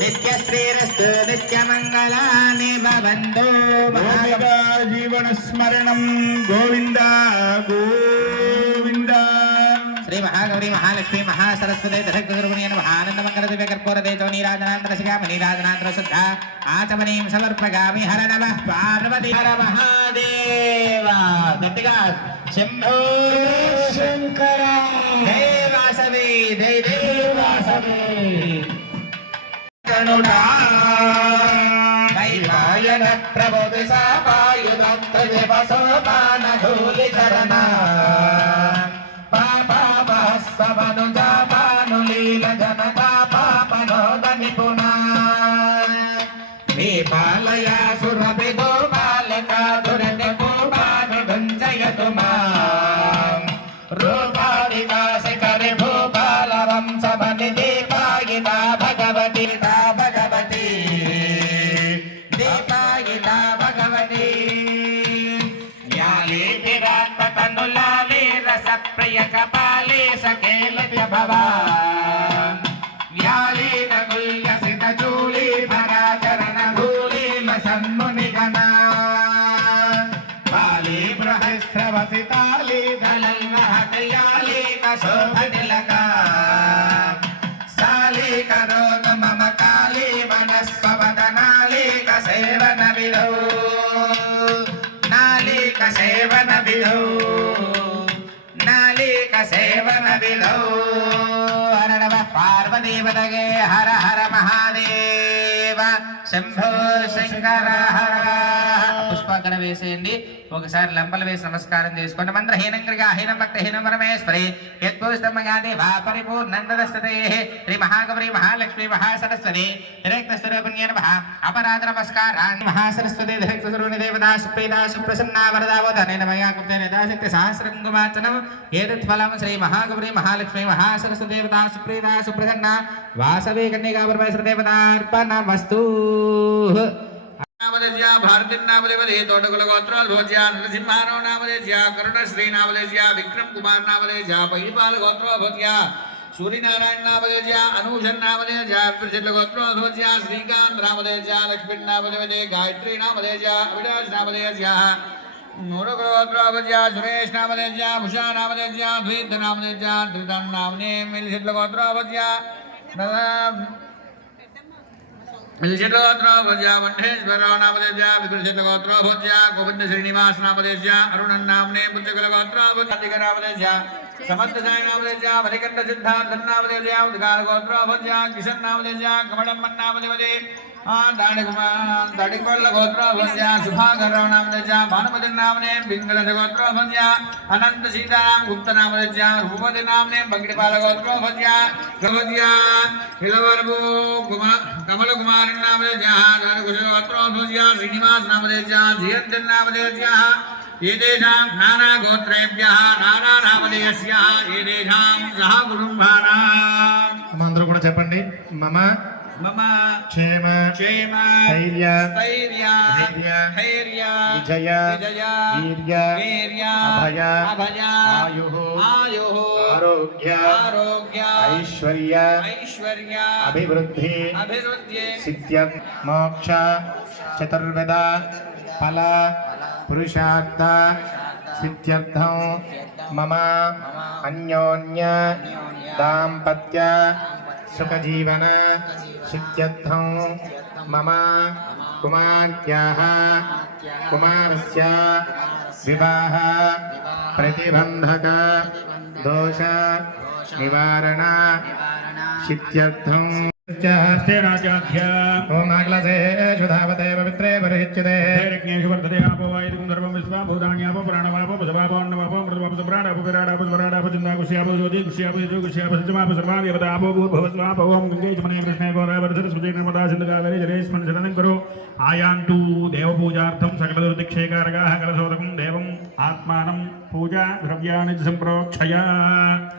నిత్య శ్రీరస్తు నిత్యమంగళాని భవంతు. జీవన స్మరణం గోవింద గోవింద. శ్రీ మహాగౌరీ మహాలక్ష్మీ మహాసరస్వతి దశగ్రహణీయ ఆనందమంగళ దివ్య కర్పూర దేతో నీరాజనాంతర శిఖామి నీరాజనాంతర శుద్ధ ఆచమనీం సమర్పగామి. హర నమః పార్వతీ హర మహాదేవ. గట్టిగా శంభో శంకర జై వాసవి జై జై వాసవి. వైవాయన ప్రబోధి సాపాయుధ దేవసోపాన ధూళి చరణ పాపమనుజాపానులీల జనతా పాపనోద నిపుణా దీపాలయ సురభి గోపాలకా దురతి గోపాను భంజయతు మాం రూపాదికా శిఖరి భూపాల వంశమణి దీపాయిత భగవతి భగవతి దీపాయిత భగవతి. యాలే విరాట్ తనులాలే రస ప్రియ కపాలే సకేలవ్య భవాన్ వ్యాలీన గుల్యసిత చూలీ భరాచరణ భూలీల సన్మునిగణ బాలీ బృహస్రవసితాలీ దళల్వహతయాలీ కశోభతిలక సాలీ కరోగ మమ కాళీ మనస్వదనాలీ కసేవన విధౌ నాళిక సేవన విధౌ నాళిక సేవన విధౌ. హర నమః పార్వతీపతగే హర హర మహాదేవ శంభో శంకర హర. పుష్పాకర వేసేయండి. ఒకసారి లంపలు వేసి నమస్కారం చేసుకోండి. మంత్రహీనం క్రియాహీనం భక్తహీనం పరమేశ్వరి యత్పూజితమగాదేవా పరిపూర్ణందస్తతే. శ్రీ మహాగౌరీ మహాలక్ష్మీ మహాసరస్వతి దిరక్తస్వరూపిణ్యై నమః. అపరాధ నమస్కారాన్. మహాసరస్వతి దిరక్తస్వరూపిణి దేవతా సుప్రీతా సుప్రసన్నా వరదావోదనేన మయా కృతేన యథాశక్తి సహస్రంగుమార్చనం ఏతత్ ఫలం శ్రీ మహాగౌరీ మహాలక్ష్మీ మహాసరస్వతి దేవతా సుప్రీతా సుప్రసన్నా వాసవి కన్యకా పరమేశ్వర దేవతార్పణమస్తు. నామదేజ్యా భారతి నామదేవదే తోటకుల గోత్రోద్భోజ్యా నరసింహానో నామదేజ్యా కరుణశ్రీ నామదేజ్యా విక్రమ్ కుమార్ నామదేజ్యా పైపాల గోత్రోద్భోజ్యా సూర్యనారాయణ నామదేజ్యా అనూషన్ నామదేజ్యా ప్రసిద్ధ గోత్రోద్భోజ్యా శ్రీకాంత్ నామదేజ్యా లక్ష్మీ నామదేవదే గాయత్రి నామదేజ్యా అవినాష్ నామదేజ్యా నూరగోత్రోద్భోజ్యా సురేష్ నామదేజ్యా భుషా నామదేజ్యా ద్వైత నామదేజ్యా త్రితన్ నామనే మిలిసిద్ధ గోత్రోద్భోజ్యా మిలిసిద్ధగోత్రోద్భోజ్యా వంఠేశ్వరరావు నామదేజ్యా విపులసిద్ధగోత్రోద్భోజ్యా గోవింద శ్రీనివాస్ నామదేజ్యా అరుణన్ నామనే పుత్రకుల గోత్రోద్భోజ్యా నామదేజ్యా సమర్థ సాయి నామదేజ్యా మణికంఠ సిద్ధార్థ నామదేజ్యా ఉద్గార గోత్రోద్భోజ్యా కిషన్ నామదేజ్యా కమలమ్మన్ నామదేవదే దాడికొల్ల గోత్రోద్భోజ్యా సుభాకరరావు నామదేజ్యా భానుమతి నామనే పింగళ గోత్రోద్భోజ్యా అనంత సీతారాం గుప్త నామదేజ్యా రూపతి నామనే బంగిడిపాల గోత్రోద్భోజ్యా గోత్రోద్భోజ్యా ఇలవరపు కమల కుమార్ నామదేజ్యా నారకుశ గోత్రోద్భోజ్యా శ్రీనివాస్ నామదేజ్యా జయంతన్ నామదేజ్యా ఏదేషాం నానా గోత్రేభ్యః నానా నామధేయస్యః ఏదేషాం సహ కుటుంబానాం. అందరూ కూడా చెప్పండి. మమ మమ క్షేమ క్షేమ స్థైర్య స్థైర్య ధైర్య ధైర్య విజయ విజయ వీర్య వీర్య అభయ అభయ ఆయుః ఆయుః ఆరోగ్య ఆరోగ్య ఐశ్వర్య ఐశ్వర్య అభివృద్ధి అభివృద్ధి సిద్ధ్యం మోక్ష చతుర్వేద ఫల పురుషార్థ सिद्ध्यर्थं मम अन्योन्य दाम्पत्य सुखजीवन सिद्ध्यर्थं मम कुमार्याः कुमारस्य विवाह प्रतिबंधक दोष निवारण सिद्ध्यर्थं हस्ते राजाख्य ओम नागलसे शुधावते पवित्रे परिहिच्यते यज्ञेषु वर्धते आपो वायुं सर्वं विश्वा भूतान्यापो प्राणवापो पशवापो अन्नवापो मृतवापो प्राणापो विराडापो स्वराडापो चिन्ताकुष्यापो ज्योति कुष्यापो यजो कुष्यापो सत्यमापो सर्वादेवतापो भूर्भुवस्वापो ओम गंगे जमुने कृष्णे गोदावरी सरस्वती नर्मदा सिन्धु कावेरी जलेस्मिन् शरणं करो आयान्तु देवपूजार्थं सकलदुर्दिक्षेकारकाः कलशोदकं देवम् आत्मानं पूजा द्रव्याणि च सम्प्रोक्षय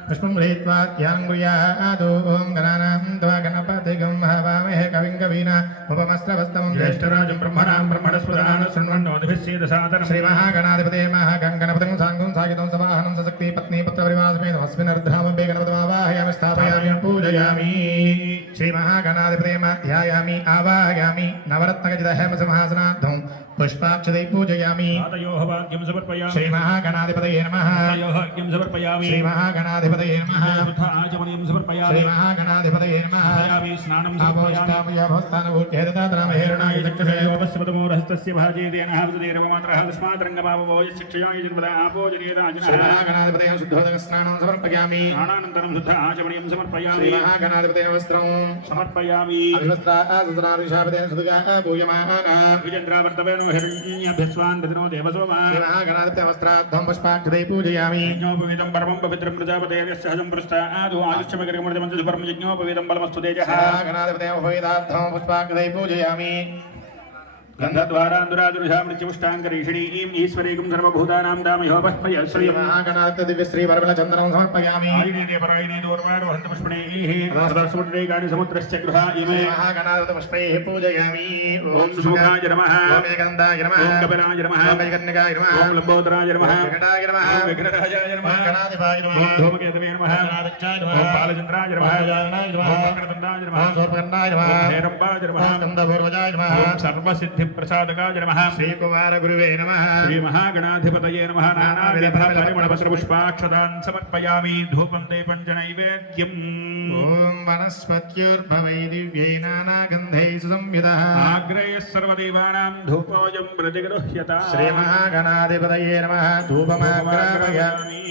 पुष्पं गृहीत्वा ध्यानं कुर्यात् ओम गणानां त्वा गणपतिगं हवामहे कविं कवीना उपमस्त्रवस्तमं ज्येष्ठराजं ब्रह्मणां ब्रह्मणस्पदान शृण्वन्नोदिभिस्सेदसादनं श्रीमहागणाधिपते महागणपतिं साङ्गं सागितं सवाहनं सशक्ति पत्नी पुत्रपरिवासमेत अस्मिन्नर्धामभे गणपतिमावाहयामि स्थापयामि पूजयामि श्रीमहागणाधिपते ध्यायामि आवाहयामि नवरत्नखचितहेमसिंहासनार्थं पुष्पाक्षतैः पूजयामि पादयोः वाक्यं समर्पयामि श्रीमहागणाधिपतये नमः पादयोः वाक्यं समर्पयामि श्रीमहागणाधिपतये नमः आचमनीयं समर्पयामि श्रीमहागणाधिपतये नमः समर्पयामि स्नानं समर्पयामि आपोष्टामयाभोस्तानभूत्येततातरामहेरणाय योगस्वतमो रहस्तस्य भाजेतेनः विदेरवमात्रः तस्मात्रङ्गमावभोय शिक्षयाय जन्मदा आपोजनेदाजिनः श्रीमहागणाधिपतये शुद्धोदकस्नानं समर्पयामि स्नानानन्तरं शुद्ध आचमनीयं समर्पयामि श्रीमहागणाधिपतये वस्त्रं समर्पयामि अभिवस्त्रासुराभिषापतेन सुदुगा पूयमानः विजेन्द्रावर्तवेनो हिरण्यभ्यस्वान् ददिनो देवसोमा श्रीमहागणाधिपतये वस्त्राद्धं पुष्पाक्षतैः पूजयामि यज्ञोपवीतं परमं पवित्रं प्रजापतेर्यस्य सहजं पृष्ठादो आयुष्यमग्रमर्दमञ्च यज्ञोपवीतं बलमस्तु तेजः श्रीमहागणाधिपतये उपवेदार्थं पुष्पाक्षतैः पूजयामि गन्धद्वारान्दुरादुर्शामृत्युष्टाङ्करीषिणीं ईश्वरीकं सर्वभूतानां दामयोपह्वय श्रीमहागणाधिपतये दिव्यश्रीवरविलचन्दनं समर्पयामि आयुर्वेदे परायणे दोर्वारोहन्तपुष्पणैः समुद्रैकानि समुद्रश्च गृहा इमे श्रीमहागणाधिपतये पुष्पैः पूजयामि ॐ सुमुखाय नमः ॐ एकदन्ताय नमः ॐ कपिलाय नमः ॐ वैकर्णिकाय नमः ॐ लम्बोदराय नमः विकटाय नमः ॐ विघ्नराजाय नमः ॐ गणाधिपाय नमः ॐ धूमकेतवे नमः ॐ बालचन्द्राय नमः ॐ गणपताय नमः ॐ सोपकर्णाय नमः ॐ हेरम्बाय नमः ॐ स्कन्दपूर्वजाय नमः ॐ सर्वसिद्धिप्रसादकाय नमः श्रीकुमारगुरुवे नमः श्रीमहागणाधिपतये नमः नानाविधपरिमळपत्रपुष्पाक्षतान् समर्पयामि धूपं दीपं च नैवेद्यम् ॐ वनस्पत्युर्भवै दिव्यै नानागन्धैः सुसंयुतः आग्रयः सर्वदेवानां धूपोऽयं प्रतिगृह्यता श्रीमहागणाधिपतये नमः धूपमाग्रापयामि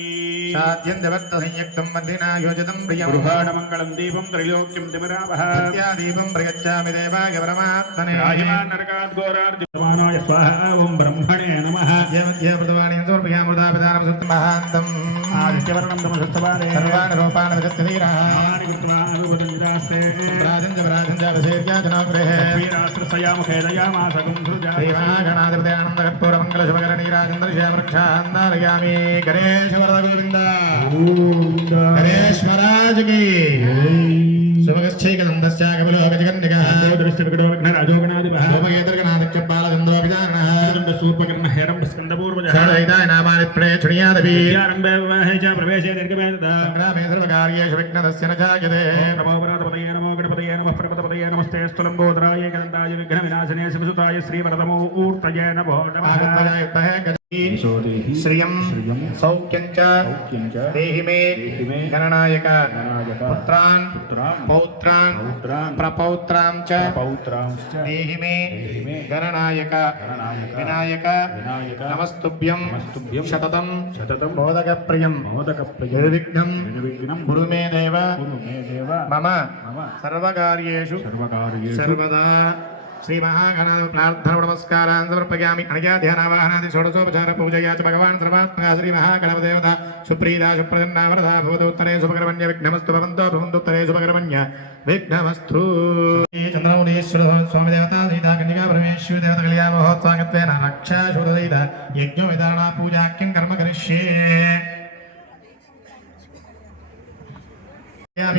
साध्यन्त्यवर्तसंयुक्तं मन्दिना योजितं प्रियं गृहाणमङ्गलं दीपं त्रैलोक्यं तिमिरावः दीपं प्रयच्छामि देवाय परमात्मने राहिमान् नरकात् घोरार्जुमानाय स्वाहा ॐ ब्रह्मणे नमः मध्ये मृदवाणीं समर्पयामृदापितानं सुमहान्तम् आदित्यवर्णं तमसस्तवारे सर्वान् रूपान् विदत्यधीरः सर्वाणि कृत्वा अनुपदञ्जितास्ते राजञ्जनागृहे श्रीराष्ट्रसयामुखे दयामासकं सृजा श्रीमहागणाधिपते आनन्दकर्पूरमङ्गलशुभकरणीराजन्दर्शयामि गणेशवरदगोविन्द गणेश महाराज की शुभगच्छैकनन्दस्य कपिलोकजगन्निकः दृष्टिविकटोग्नराजोगणाधिपः उपगेतर्गणादित्यपालचन्द्रोऽभिधानः सूर्पकर्णः हेरम्बस्कन्दपूर्वजः षडैताय नामानि प्रेक्षणीयादपि विद्यारम्भे विवाहे च प्रवेशे दीर्घमेधः सङ्ग्रामे सर्वकार्येषु विघ्नदस्य न जायते नमो गणपतये नमो गणपतये नमः प्रपतपतये नमस्ते स्तुलम्बोदराय गणन्ताय विघ्नविनाशिने शिवसुताय श्रीवरदमूर्तये नमो नमः श्रियं सौख्यं च देहि मे गणनायक पुत्रान् पौत्रान् प्रपौत्रां च देहि मे गणनायक विनायक नमस्तुभ्यं शततं मोदकप्रियं निर्विघ्नं कुरु मे देव मम सर्वकार्येषु सर्वदा श्रीमहागणाधिपतये प्रार्थना नमस्कारान् समर्पयामि अनजाध्यानावाहनादि षोडशोपचार पूजया च भगवान् सर्वात्मकः श्रीमहागणपतिदेवता सुप्रीता सुप्रसन्ना वरदा भवतु उत्तरे शुभकर्मण्य विघ्नमस्तु भवन्तो उत्तरे शुभकर्मण्य विघ्नमस्तु चन्द्रमौलीश्वर स्वामी देवता सीता कन्यका परमेश्वरी देवता कल्याण महोत्सवागत्वेन रक्षा शोधदयिता यज्ञो विधारणा पूजाख्यं कर्म करिष्ये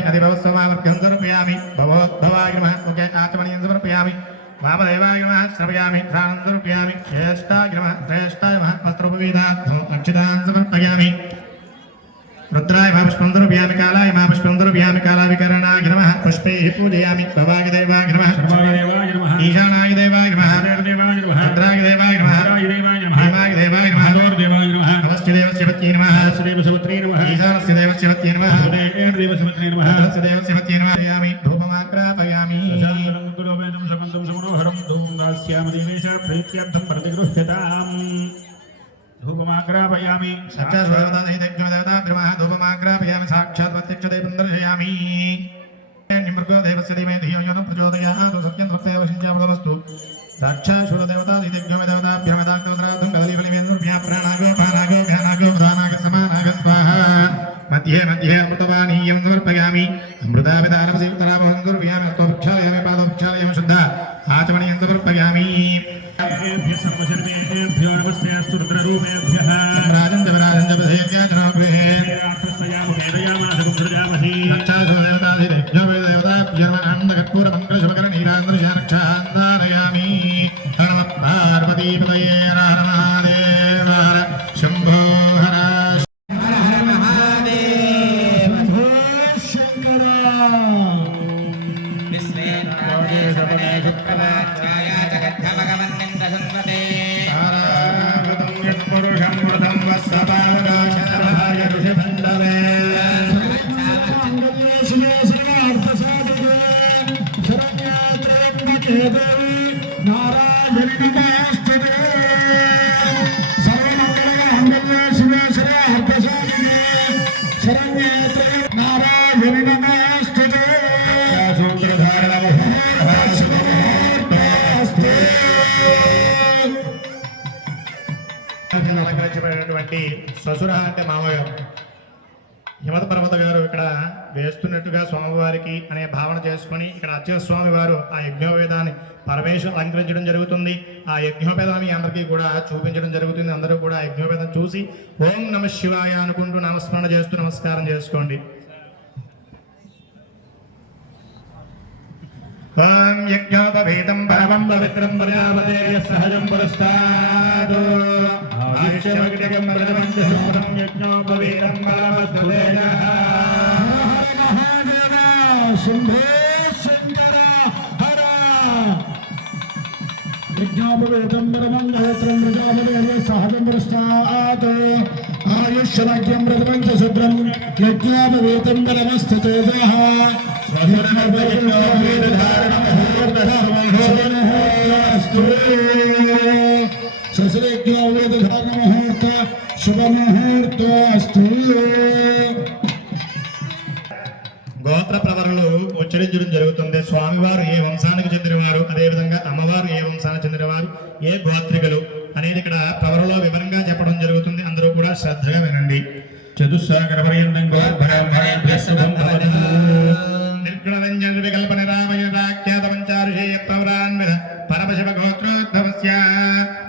अधिभवस्वमावर्गं समर्पयामि भवोद्भवाय नमः आचमनीयं समर्पयामि वामदेवाय नमः श्रवयामि ध्यानं समर्पयामि ज्येष्ठाय नमः श्रेष्ठाय नमः वस्त्रोपवीतार्थम् अक्षतान् समर्पयामि रुद्राय नमः पुष्पं समर्पयामि कालाय नमः पुष्पं समर्पयामि कालाविकरणाय नमः पुष्पैः पूजयामि भवाय देवाय नमः ईशानाय देवाय नमः भद्राय देवाय नमः भीमाय देवाय नमः దేవసమత్రే నమః దేవస్యవత్యే నమః ధూపమాగ్రాపయామి గురోవేదం సమన్తం సమనోహరం ధూమం దాస్యామ దేవేశ ప్రీత్యర్థం ప్రతిగృహ్యతాం ధూపమాగ్రాపయామి సాక్షాత్ దేవతా ధూపమాగ్రాపయామి సాక్షాత్ ప్రత్యక్షదేవం దర్శయామి నిమృగో దేవస్య ధీమహి ధియో యో న ప్రచోదయాత్ సత్యం సత్యేవ శించామస్తు సాక్షాత్ దేవతా దివ్యో దేవతాభ్యమదాగ్రవరాధం కదలీఫలిమేంద్రుభ్యా ప్రాణాగో పానాగో ఘనాగో ప్రధానాగ సమానాగ స్వాహ మధ్యే మధ్యే అమృతపానీయం సమర్పయామి అమృతాపితారమసీతరామహందుర్వ్యామి అస్తోక్షాలయామి పాదోక్షాలయామి శుద్ధ ఆచమనీయం సమర్పయామి సర్వశర్వేభ్యో నమస్తే అస్తు రుద్రరూపేభ్యః రాజం జవరాజం జపసేవ్యాజనోగృహే ఆర్తస్సయామ వేదయామాస రుద్రజామహి సాక్షాత్ దేవతా దివ్యో దేవతాభ్యర్వనందకర్పూర మంగళ శుభకర నీరాంధ్రయాక్షాందారయామి హర పార్వతీపదయే హర హర మహాదేవ హర శంభో హర శంకర నారాయణ నమస్తే సర్వమంగళ మంగళ శివే శివే అర్ధసాధి శరణ్యేత్ర నారాయణ నమస్తే అలంకరించబడినటువంటి ససుర అంటే మామగారు హిమత పర్వత గారు ఇక్కడ వేస్తున్నట్టుగా స్వామివారికి అనే భావన చేసుకొని ఇక్కడ అర్చక స్వామి వారు ఆ యజ్ఞోపేదాన్ని పరమేశ్వరు అలంకరించడం జరుగుతుంది. ఆ యజ్ఞోపేదాన్ని అందరికీ కూడా చూపించడం జరుగుతుంది. అందరూ కూడా యజ్ఞోపేదం చూసి ఓం నమః శివాయ అనుకుంటూ నామస్మరణ చేస్తూ నమస్కారం చేసుకోండి. ఓం యజ్ఞోపవేదం పరమం పవిత్రం ప్రజాపతే సహజం పురస్తాద్ ఆయుష్యమగ్నికం ప్రజమంత శుభ్రం యజ్ఞోపవేదం పరమస్తుతేజః మహాదేవ శంభో శంకర హర యజ్ఞోపవేదం పరమంగళత్రం ప్రజాపతే సహజం పురస్తాద్ ఆయుష్యమగ్నికం ప్రజమంత శుభ్రం యజ్ఞోపవేదం పరమస్తుతేజః శుభముహూర్త శుభముహూర్తస్తు. గోత్ర ప్రవరలు ఉచ్చరించడం జరుగుతుంది. స్వామివారు ఏ వంశానికి చెందినవారు, అదేవిధంగా అమ్మవారు ఏ వంశానికి చెందినవారు, ఏ గోత్రికలు అనేది ఇక్కడ ప్రవరలో వివరంగా చెప్పడం జరుగుతుంది. అందరూ కూడా శ్రద్ధగా వినండి. చతుస్సాగర పర్యంతం నిర్గుణరంజన వికల్ప నిరామయాఖ్యాతమంచారుషేయ ప్రవరాన్విత పరమశివ గోత్రోద్భవస్య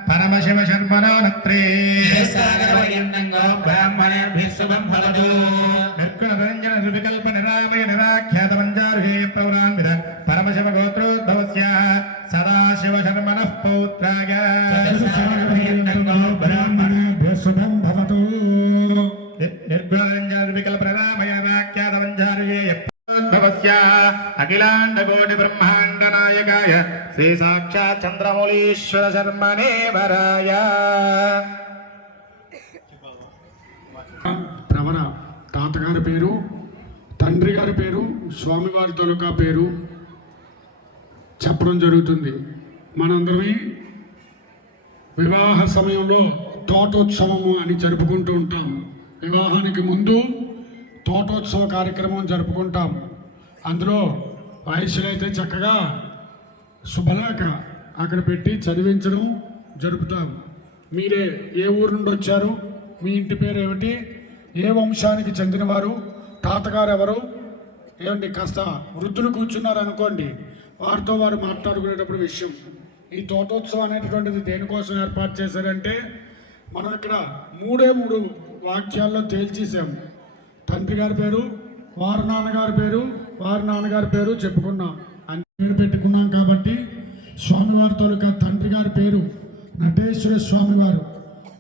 పరమశివ శర్మణోనత్రే నిర్గుణరంజన వికల్ప నిరామయ నిరాఖ్యాతమంచారుషేయ ప్రవరాన్విత పరమశివ గోత్రోద్భవస్య సదాశివ శర్మణః పౌత్రాయ బ్రాహ్మణేభ్యః శుభం భవతు. నిర్గుణరంజన వికల్ప నిరామయ నిరాఖ్యాతమంచారుషేయ భవస్య అఖిలాండ కోటి బ్రహ్మాండ నాయకాయ శ్రీ సాక్షాత్ చంద్రమౌళీశ్వర శర్మనే వరాయ. ప్రవర తాతగారి పేరు, తండ్రి గారి పేరు, స్వామివారి తాలూకా పేరు చెప్పడం జరుగుతుంది. మనందరమే వివాహ సమయంలో తోటోత్సవము అని జరుపుకుంటూ ఉంటాం. వివాహానికి ముందు తోటోత్సవ కార్యక్రమం జరుపుకుంటాం. అందులో వయసులైతే చక్కగా శుభలేఖ అక్కడ పెట్టి చదివించడం జరుపుతాం. మీరే ఏ ఊరు నుండి వచ్చారు, మీ ఇంటి పేరు ఏమిటి, ఏ వంశానికి చెందినవారు, తాతగారు ఎవరు, ఏమండి కాస్త వృద్ధులు కూర్చున్నారు అనుకోండి, వారితో వారు మాట్లాడుకునేటప్పుడు విషయం. ఈ తోటోత్సవం అనేటటువంటిది దేనికోసం ఏర్పాటు చేశారంటే మనం ఇక్కడ మూడు వాక్యాల్లో తేల్చేసాం. తండ్రి గారి పేరు, వారి నాన్నగారి పేరు, వారి నాన్నగారి పేరు చెప్పుకున్నాం. అని పేరు పెట్టుకున్నాం కాబట్టి స్వామివారి తాలూకా తండ్రి గారి పేరు నటేశ్వర స్వామివారు,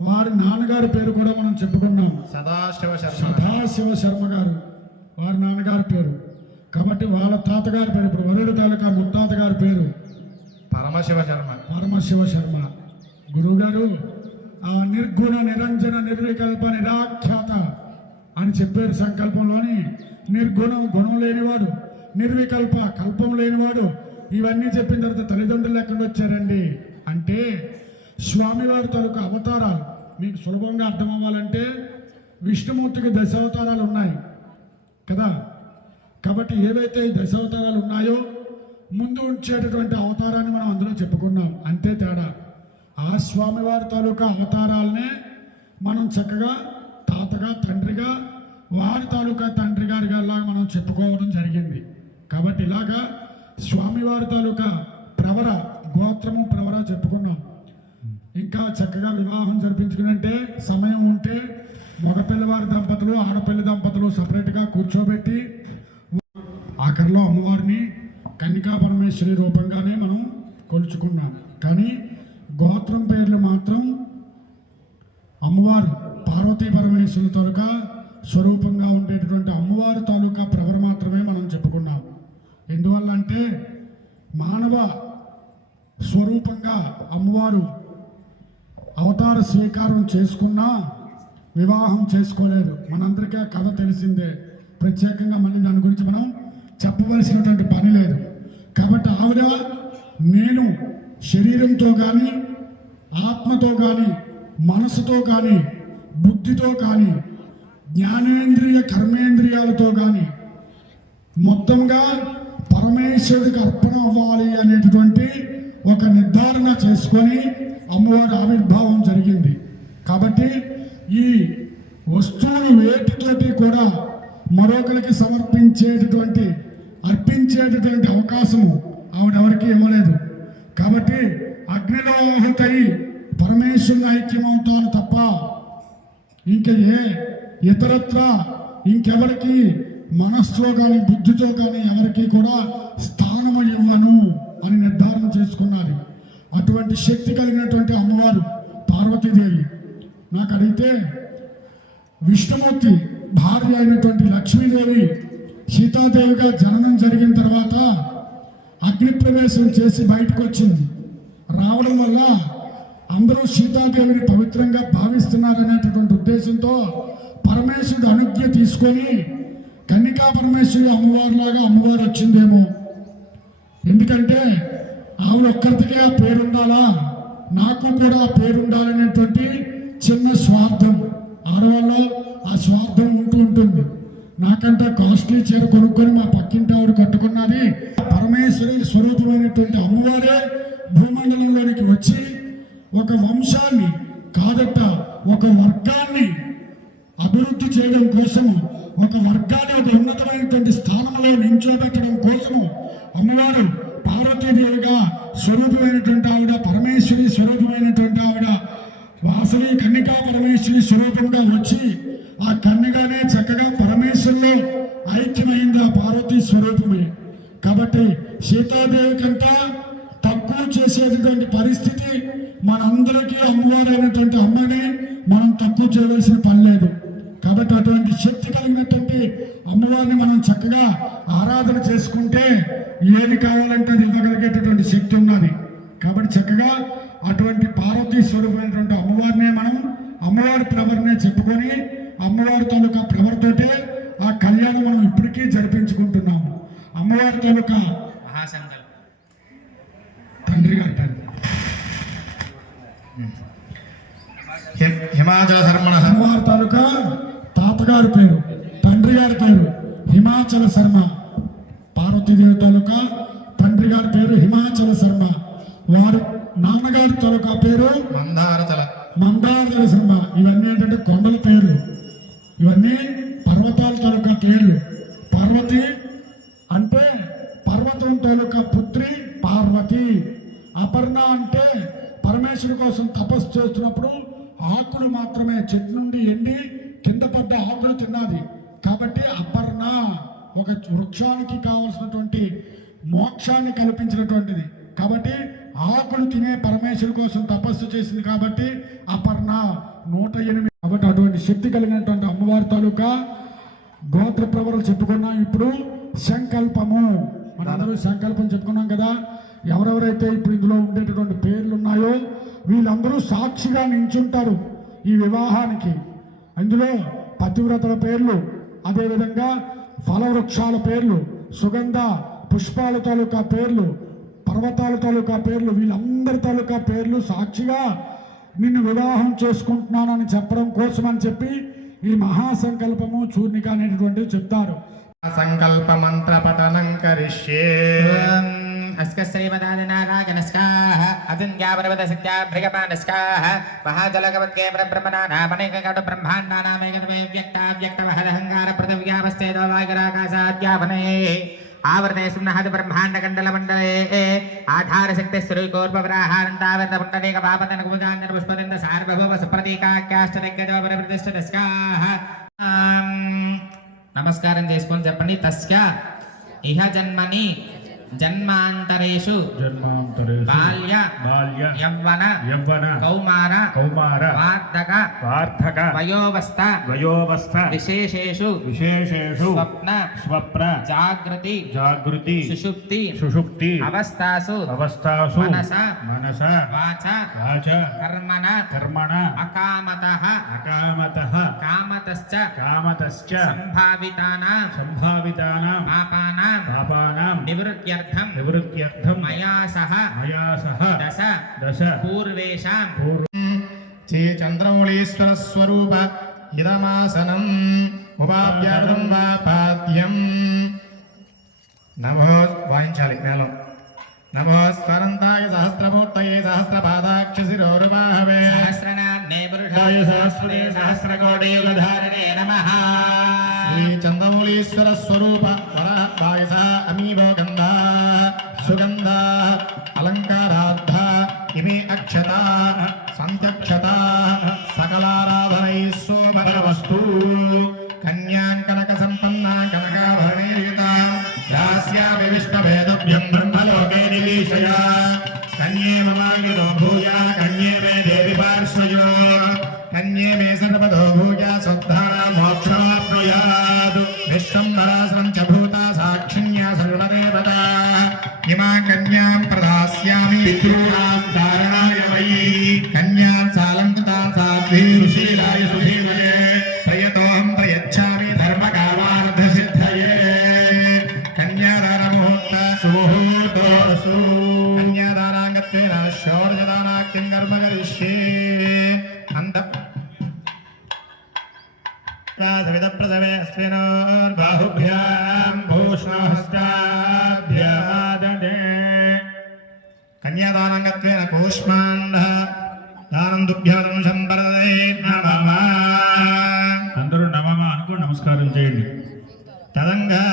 వారి నాన్నగారి పేరు కూడా మనం చెప్పుకున్నాం సదాశివ శర్మ గారు, వారి నాన్నగారి పేరు. కాబట్టి వాళ్ళ తాతగారి పేరు, ఇప్పుడు వరుడు తాలూకా ముత్తాత గారి పేరు పరమశివ శర్మ. గురువుగారు ఆ నిర్గుణ నిరంజన నిర్వికల్ప నిరాఖ్యాత అని చెప్పారు సంకల్పంలోని నిర్గుణం గుణం లేనివాడు, నిర్వికల్ప కల్పం లేనివాడు, ఇవన్నీ చెప్పిన తర్వాత తల్లిదండ్రులు ఎక్కడ వచ్చారండి అంటే స్వామివారి తాలూకు అవతారాలు మీకు సులభంగా అర్థం అవ్వాలంటే విష్ణుమూర్తికి 10 అవతారాలు ఉన్నాయి కదా. కాబట్టి ఏవైతే ఈ 10 అవతారాలు ఉన్నాయో ముందు ఉంచేటటువంటి అవతారాన్ని మనం అందులో చెప్పుకున్నాం, అంతే తేడా. ఆ స్వామివారి తాలూకా అవతారాలనే మనం చక్కగా తాతగా తండ్రిగా వారి తాలూకా తండ్రి గారిగా మనం చెప్పుకోవడం జరిగింది. కాబట్టి ఇలాగా స్వామివారి తాలూకా ప్రవర గోత్రము ప్రవర చెప్పుకున్నాం. ఇంకా చక్కగా వివాహం జరిపించుకునంటే సమయం ఉంటే మగపిల్లవారి దంపతులు ఆడపిల్లి దంపతులు సపరేట్గా కూర్చోబెట్టి ఆఖరిలో అమ్మవారిని కన్నికా పరమేశ్వరి రూపంగానే మనం కొలుచుకున్నాం. కానీ గోత్రం పేర్లు మాత్రం అమ్మవారు పార్వతీ పరమేశ్వరుల తాలూకా స్వరూపంగా ఉండేటటువంటి అమ్మవారి తాలూకా ప్రవర మాత్రమే మనం చెప్పుకున్నాం. ఎందువల్ల అంటే మానవ స్వరూపంగా అమ్మవారు అవతార స్వీకారం చేసుకున్నా వివాహం చేసుకోలేదు. మనందరికీ ఆ కథ తెలిసిందే, ప్రత్యేకంగా మళ్ళీ దాని గురించి మనం చెప్పవలసినటువంటి పని లేదు. కాబట్టి ఆవిడ నేను శరీరంతో కానీ ఆత్మతో కానీ మనసుతో కానీ బుద్ధితో కానీ జ్ఞానేంద్రియ కర్మేంద్రియాలతో కానీ మొత్తంగా పరమేశ్వరుడికి అర్పణ అవ్వాలి అనేటటువంటి ఒక నిర్ధారణ చేసుకొని అమ్మవారి ఆవిర్భావం జరిగింది. కాబట్టి ఈ వస్తువులు వేటితోటి కూడా మరొకరికి అర్పించేటటువంటి అవకాశము ఆవిడెవరికి ఇవ్వలేదు. కాబట్టి అగ్నిలో ఆహుతై పరమేశ్వరుని ఐక్యమవుతాను తప్ప ఇంకా ఇతరత్ర ఇంకెవరికి మనస్సులో కానీ బుద్ధితో కానీ ఎవరికి కూడా స్థానము ఇవ్వను అని నిర్ధారణ చేసుకున్నది. అటువంటి శక్తి కలిగినటువంటి అమ్మవారు పార్వతీదేవి. నాకు అడిగితే విష్ణుమూర్తి భార్య అయినటువంటి లక్ష్మీదేవి సీతాదేవిగా జననం జరిగిన తర్వాత అగ్నిప్రవేశం చేసి బయటకు వచ్చింది. రావడం వల్ల అందరూ సీతాదేవిని పవిత్రంగా భావిస్తున్నారనేటటువంటి ఉద్దేశంతో పరమేశ్వరుడు అనుజ్ఞ తీసుకొని కన్నికా పరమేశ్వరి అమ్మవారిలాగా అమ్మవారు వచ్చిందేమో. ఎందుకంటే ఆవిడ ఒక్కరికే ఆ పేరుండాలా, నాకు కూడా ఆ పేరుండాలనేటువంటి చిన్న స్వార్థం ఆడవాళ్ళు ఆ స్వార్థం ఉంటుంది. నాకంటే కాస్ట్లీ చీర కొనుక్కొని మా పక్కింటి ఆవిడ కట్టుకున్నది. పరమేశ్వరి స్వరూపమైనటువంటి అమ్మవారే భూమండలంలోనికి వచ్చి ఒక వంశాన్ని కాదట ఒక వర్గాన్ని అభివృద్ధి చేయడం కోసము, ఒక వర్గాన్ని ఒక ఉన్నతమైనటువంటి స్థానంలో నించోబెట్టడం కోసము అమ్మవారు పార్వతీదేవిగా స్వరూపమైనటువంటి ఆవిడ, పరమేశ్వరి స్వరూపమైనటువంటి ఆవిడ వాసవి కన్నికా పరమేశ్వరి స్వరూపంగా వచ్చి ఆ కన్యగానే చక్కగా పరమేశ్వరులో ఐక్యమైంది ఆ పార్వతీ స్వరూపమే. కాబట్టి సీతాదేవి కంటే తక్కువ చేసేటటువంటి పరిస్థితి మనందరికీ అమ్మవారైనటువంటి అమ్మని మనం తక్కువ చేయవలసిన పని లేదు. కాబట్టి అటువంటి శక్తి కలిగినటువంటి అమ్మవారిని మనం చక్కగా ఆరాధన చేసుకుంటే ఏది కావాలంటే అది ఇవ్వగలిగేటటువంటి శక్తి ఉన్నది. కాబట్టి చక్కగా అటువంటి పార్వతీ స్వరూపమైనటువంటి అమ్మవారినే మనం అమ్మవారి ప్రవర్నే చెప్పుకొని అమ్మవారి తాలూకా ప్రవర్తోటే ఆ కళ్యాణం మనం ఇప్పటికీ జరిపించుకుంటున్నాము. అమ్మవారి తాలూకా తండ్రి గారి హిమాచల శర్మ అమ్మవారి తాలూకా తాతగారి పేరు, తండ్రి గారి పేరు హిమాచల శర్మ. పార్వతీదేవి తాలూకా తండ్రి గారి పేరు హిమాచల శర్మ. వారి నాన్నగారి తాలూకా పేరు మందారతల శర్మ. ఇవన్నీ ఏంటంటే కొండల పేర్లు, ఇవన్నీ పర్వతాల తాలూకా పేర్లు. పార్వతి అంటే పర్వతం తాలూకా పుత్రి పార్వతి. అపర్ణ అంటే పరమేశ్వరుడి కోసం తపస్సు చేస్తున్నప్పుడు ఆకులు మాత్రమే చెట్టు నుండి ఎండి కింద పడ్డ ఆకులు తిన్నది. కాబట్టి అపర్ణ ఒక వృక్షానికి కావలసినటువంటి మోక్షాన్ని కల్పించినటువంటిది. కాబట్టి ఆకులు తినే పరమేశ్వరు కోసం తపస్సు చేసింది కాబట్టి అపర్ణ 108. కాబట్టి అటువంటి శక్తి కలిగినటువంటి అమ్మవారి తాలూకా గోత్ర ప్రవరలు చెప్పుకున్నాం. ఇప్పుడు సంకల్పము, మనందరూ సంకల్పం చెప్పుకున్నాం కదా. ఎవరెవరైతే ఇప్పుడు ఇందులో ఉండేటటువంటి పేర్లు ఉన్నాయో వీళ్ళందరూ సాక్షిగా నించుంటారు ఈ వివాహానికి. అందులో పతివ్రతల పేర్లు, అదేవిధంగా ఫలవృక్షాల పేర్లు, సుగంధ పుష్పాల తాలూకా పేర్లు, పర్వతాల తాలూకా పేర్లు, వీళ్ళందరి తాలూకా పేర్లు సాక్షిగా నిన్ను వివాహం చేసుకుంటున్నానని చెప్పడం కోసమని చెప్పి ఈ మహాసంకల్పము చూర్ణిక అనేటువంటివి చెప్తారు. సంకల్ప మంత్ర పఠనం కరిష్యే. अस्कश्रीमदादिनारागणस्काः अजन्यापरवदशक्त्याभ्रिगमानस्काः महाजलगवद्गे ब्रह्मणानामनेककटु ब्रह्माण्डानामेकतमे व्यक्ताव्यक्तमहदहङ्कारपृथिव्यावस्थेतो वायुराकाशाद्यापने आवर्ते सुम्नहद ब्रह्माण्डकण्डलमण्डले आधारशक्तिस्वरूपोर्पवराहारन्तावर्तपुण्डरीकपापतनकुमुदान्तरपुष्पदन्त सार्वभौम सुप्रतीकाख्याश्चरज्ञजोपरिवृतिष्ठतस्काः నమస్కారం చేసుకొని చెప్పండి. తస్య ఇహ జన్మని జన్మాంతరేషు బాల్య యవ్వన కౌమార వార్ధక వయోవస్థ విశేషేషు స్వప్న జాగృతి సుషుప్తి అవస్థాసు మనస వాచ కర్మణ అకామతః కామతశ్చ సంభావితానాం పాపానాం నివృత్త్యర్థం మయా సహ దశ పూర్వేషాం శ్రీ చంద్రమౌళీశ్వర స్వరూప ఇదమాసనం ఉపాభ్యాకృతం వా పాద్యం. నమో వాయించాలి మేళం. నమో స్వరంతాయ సహస్రమూర్తయే సహస్రపాదాక్షశిరోరుబాహవే సహస్రనామ్నే పురుషాయ సహస్రే సహస్రకోటియుగధారిణే నమః. శ్రీ చంద్రమౌళీశ్వర స్వరూప వరవాయస అమీవో గంధా సుగంధా అలంకారార్థ ఇమే అక్షతా సంత్యక్షతా సకలారాధనై సోమరవస్తు. కన్యాంకనక సంపన్న కనకాభరణేయుత దాస్యామి విష్ణవేదభ్యం బ్రహ్మలోకే నిలీశయ. కన్యే మమాగితో భూయా కన్యే మే దేవి పార్శ్వయో కన్యే మే సర్వదో భూయా స్వద్ధానా మోక్షమాప్నుయాత్. విశ్వంబరాసనం చ భూతా సాక్షిణ్యా సర్వదేవతా ఇమా కన్యాం ప్రదాస్యామి పితॄణాం ధారణాయ వై. కన్యాం సాలంకృతాం సాధ్వీ సుశీలాయ సుధీమయే ప్రయతోహం ప్రయచ్ఛామి ధర్మకామార్థసిద్ధయే. కన్యాదానముహూర్త సుముహూర్తోస్తు. కన్యాదానాంగత్వేన షోడశదానాఖ్యం కర్మ కరిష్యే. సవితప్రసవే అస్మినోర్బాహుభ్యాం భూష్ణహస్తాభ్యాదదే. కన్యాదానంగత్వేన కూష్మాండ దానం దుభ్యం సంపరదే నమః. అందరూ నమః అనుకో నమస్కారం చేయండి. తదంగా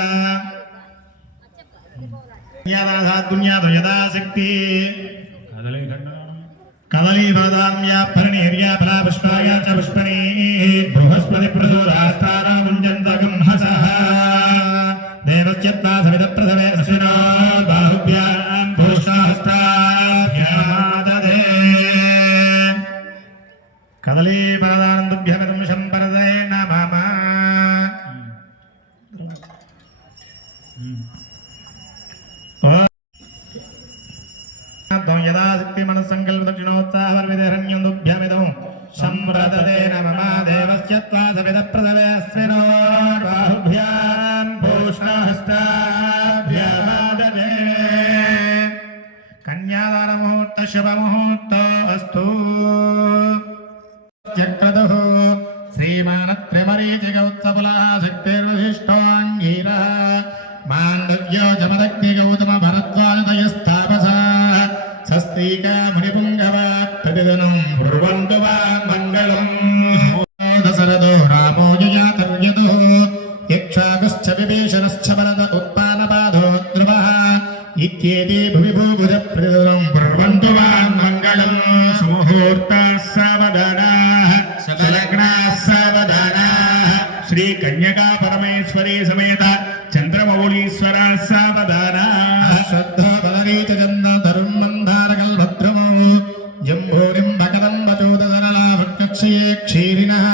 కన్యాదానాద్గుణ్యాదో యథాశక్తి కదలీఫలదాన్యాభరణీర్యా ఫలాపుష్పాయ చ పుష్పణీ బృహస్పతి ప్రసూరాస్తారా ముంజంతకం హసః. దేవస్యత్వా సవితప్రసవే అస్మినోర్బాహుభ్యాం భూషణహస్తాభ్యాదదే. కదలీఫలదానం దుభ్యమిదం సంపరదే నమః. యథాశక్తి మనస్సంకల్ప దక్షిణోత్సాహర్విదహరణ్యం దుభ్యమిదం సంప్రదదే నమః. దేవస్యత్వా సవితప్రసవే అస్మినోర్బాహుభ్యాం భూషణహస్తాభ్యాదదే. కన్యాదానముహూర్త శుభముహూర్తో అస్తు. చక్రదుః శ్రీమానత్రిమరీచిగౌత్సపులः శక్తిర్వశిష్టోऽంగీరः మాండవ్యో జమదగ్నిగౌతమ భరద్వాజతయస్తాపసా స్వస్తికా మునిపుంగవాత్ ప్రతిదినం బ్రువంతు వా మంగళం. దశరథో రామో యయాతర్యదో యక్షాగుశ్చ విభీషణశ్చ భరత ఉత్పానపాదో ధ్రువః ఇత్యేతే భువి భూభుజ ప్రతిదినం బ్రువంతు వా మంగళం. సుముహూర్తాః సావధానాః సులగ్నాః సావధానాః. శ్రీ కన్యకా పరమేశ్వరీ సమేత చంద్రమౌళీశ్వర సావధానాః. శ్రద్ధా బలరీత జన్నతరుం మందారకల్భద్రమో జంభూరిం భకదంబచోదసరళా భక్తక్షయే క్షీరిణః.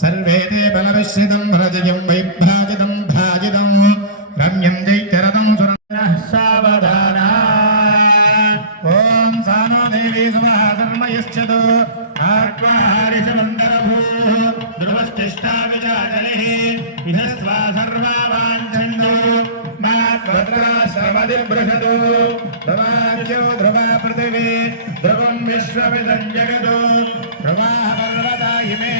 సర్వే తే బలవిశ్రితం భరజయం వైభ్రాజితం భ్రాజితం రమ్యం దైత్యరథం సురః సావధానాః. ఓం సానో దేవీ సువః శర్మయశ్చదో ఆత్మాహారిషమంతరభూ ధ్రువశ్చిష్టావిజాజలిః ఇదస్వా సర్వా వాంఛन्तు మాత్వత్రాశ్రమదిబృహదు ధ్రువాద్యో ధ్రువా పృథివీ ధ్రువం విశ్వమిదం జగదో ధ్రువాः పర్వతా ఇమే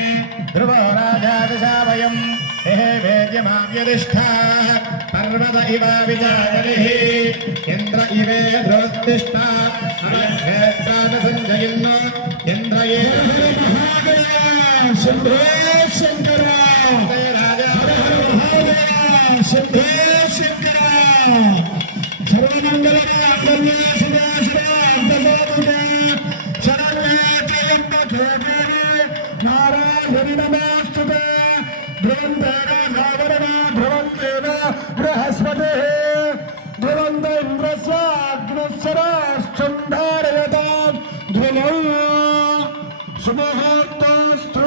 ధ్రువో రాజా దిశావయం హే వేద్యమావ్యధిష్ఠా పర్వత ఇవ విజాయలిః ఇంద్ర ఇవే ధ్రువస్తిష్ఠా క్షేత్రాద సంజయన్న ఇంద్ర ఏ శంభో శంకర రాజా శంభో శంకర సర్వమంగళ మంగళ్య శివే శివాంతసాధుకే శరణ్యే త్ర్యంబకే దేవి నారాయణి నమోస్తుతే ధ్రువం దేవ రావణ ధ్రువం దేవ బృహస్పతి ధ్రువం ఇంద్రస్య అగ్నిశ్చరాశ్చుండారయతాం ధ్రువం శుభముహూర్తోస్తు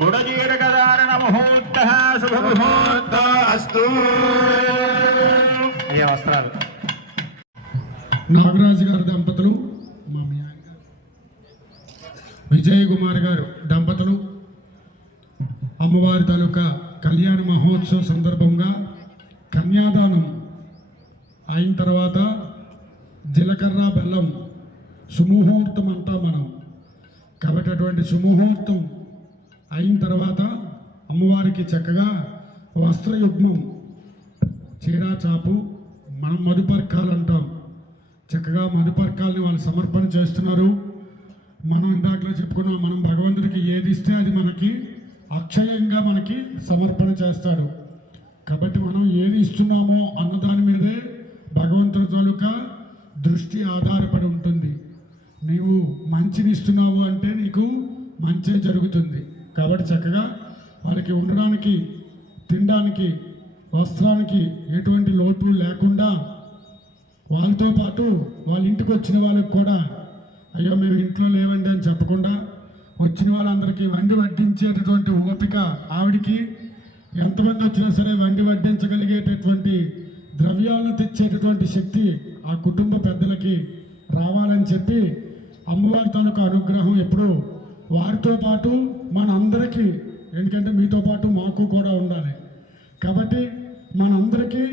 గుడజీరకధారణ ముహూర్త శుభముహూర్త అస్తు అయ్యే వస్త్రాలు నాగరాజు గారి దంపతులు మా మీ ఆయన గారు విజయ్ కుమార్ గారు దంపతులు అమ్మవారి తాలూకా కళ్యాణ మహోత్సవ సందర్భంగా కన్యాదానం అయిన తర్వాత జీలకర్ర బెల్లం సుముహూర్తం అంటాం మనం. కాబట్టి అటువంటి సుముహూర్తం అయిన తర్వాత అమ్మవారికి చక్కగా వస్త్రయుగ్మం చీరా చాపు మనం మధుపర్కాలు అంటాం. చక్కగా మధుపర్కాలని వాళ్ళు సమర్పణ చేస్తున్నారు. మనం ఇందాకలో చెప్పుకున్నాం, మనం భగవంతుడికి ఏది ఇస్తే అది మనకి అక్షయంగా మనకి సమర్పణ చేస్తాడు. కాబట్టి మనం ఏది ఇస్తున్నామో అన్నదాని మీదే భగవంతుడి తాలూకా దృష్టి ఆధారపడి ఉంటుంది. నీవు మంచిని ఇస్తున్నావు అంటే నీకు మంచే జరుగుతుంది. కాబట్టి చక్కగా వాళ్ళకి ఉండడానికి, తినడానికి, వస్త్రానికి ఎటువంటి లోటు లేకుండా వాళ్ళతో పాటు వాళ్ళ ఇంటికి వచ్చిన వాళ్ళకి కూడా అయ్యో మేము ఇంట్లో లేవండి అని చెప్పకుండా వచ్చిన వాళ్ళందరికీ వండి వడ్డించేటటువంటి ఓపిక ఆవిడికి, ఎంతమంది వచ్చినా సరే వండి వడ్డించగలిగేటటువంటి ద్రవ్యాలను తెచ్చేటటువంటి శక్తి ఆ కుటుంబ పెద్దలకి రావాలని చెప్పి అమ్మవారి తాలూకా అనుగ్రహం ఎప్పుడూ వారితో పాటు మనందరికీ, ఎందుకంటే మీతో పాటు మాకు కూడా ఉండాలి. కాబట్టి మనందరికీ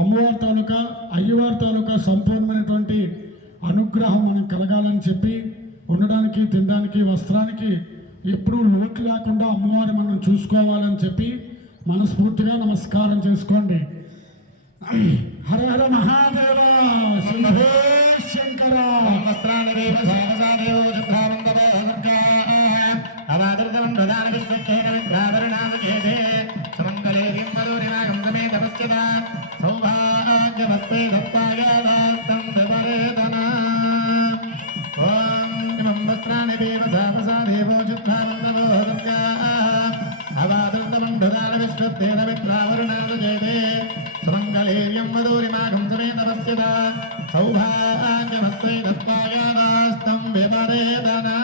అమ్మవారి తాలూకా, అయ్యవారి తాలూకా సంపూర్ణమైనటువంటి అనుగ్రహం మనం కలగాలని చెప్పి ఉండడానికి, తినడానికి, వస్త్రానికి ఎప్పుడూ లోటు లేకుండా అమ్మవారి మనం చూసుకోవాలని చెప్పి మనస్ఫూర్తిగా నమస్కారం చేసుకోండి. హర హర మహాదేవ శంభో శంకర. సుమంగళేర్యం వదూరిమాగం సమేత పశ్యత సౌభాగ్యమస్మై దత్తాయానాస్తం విపరేదనా.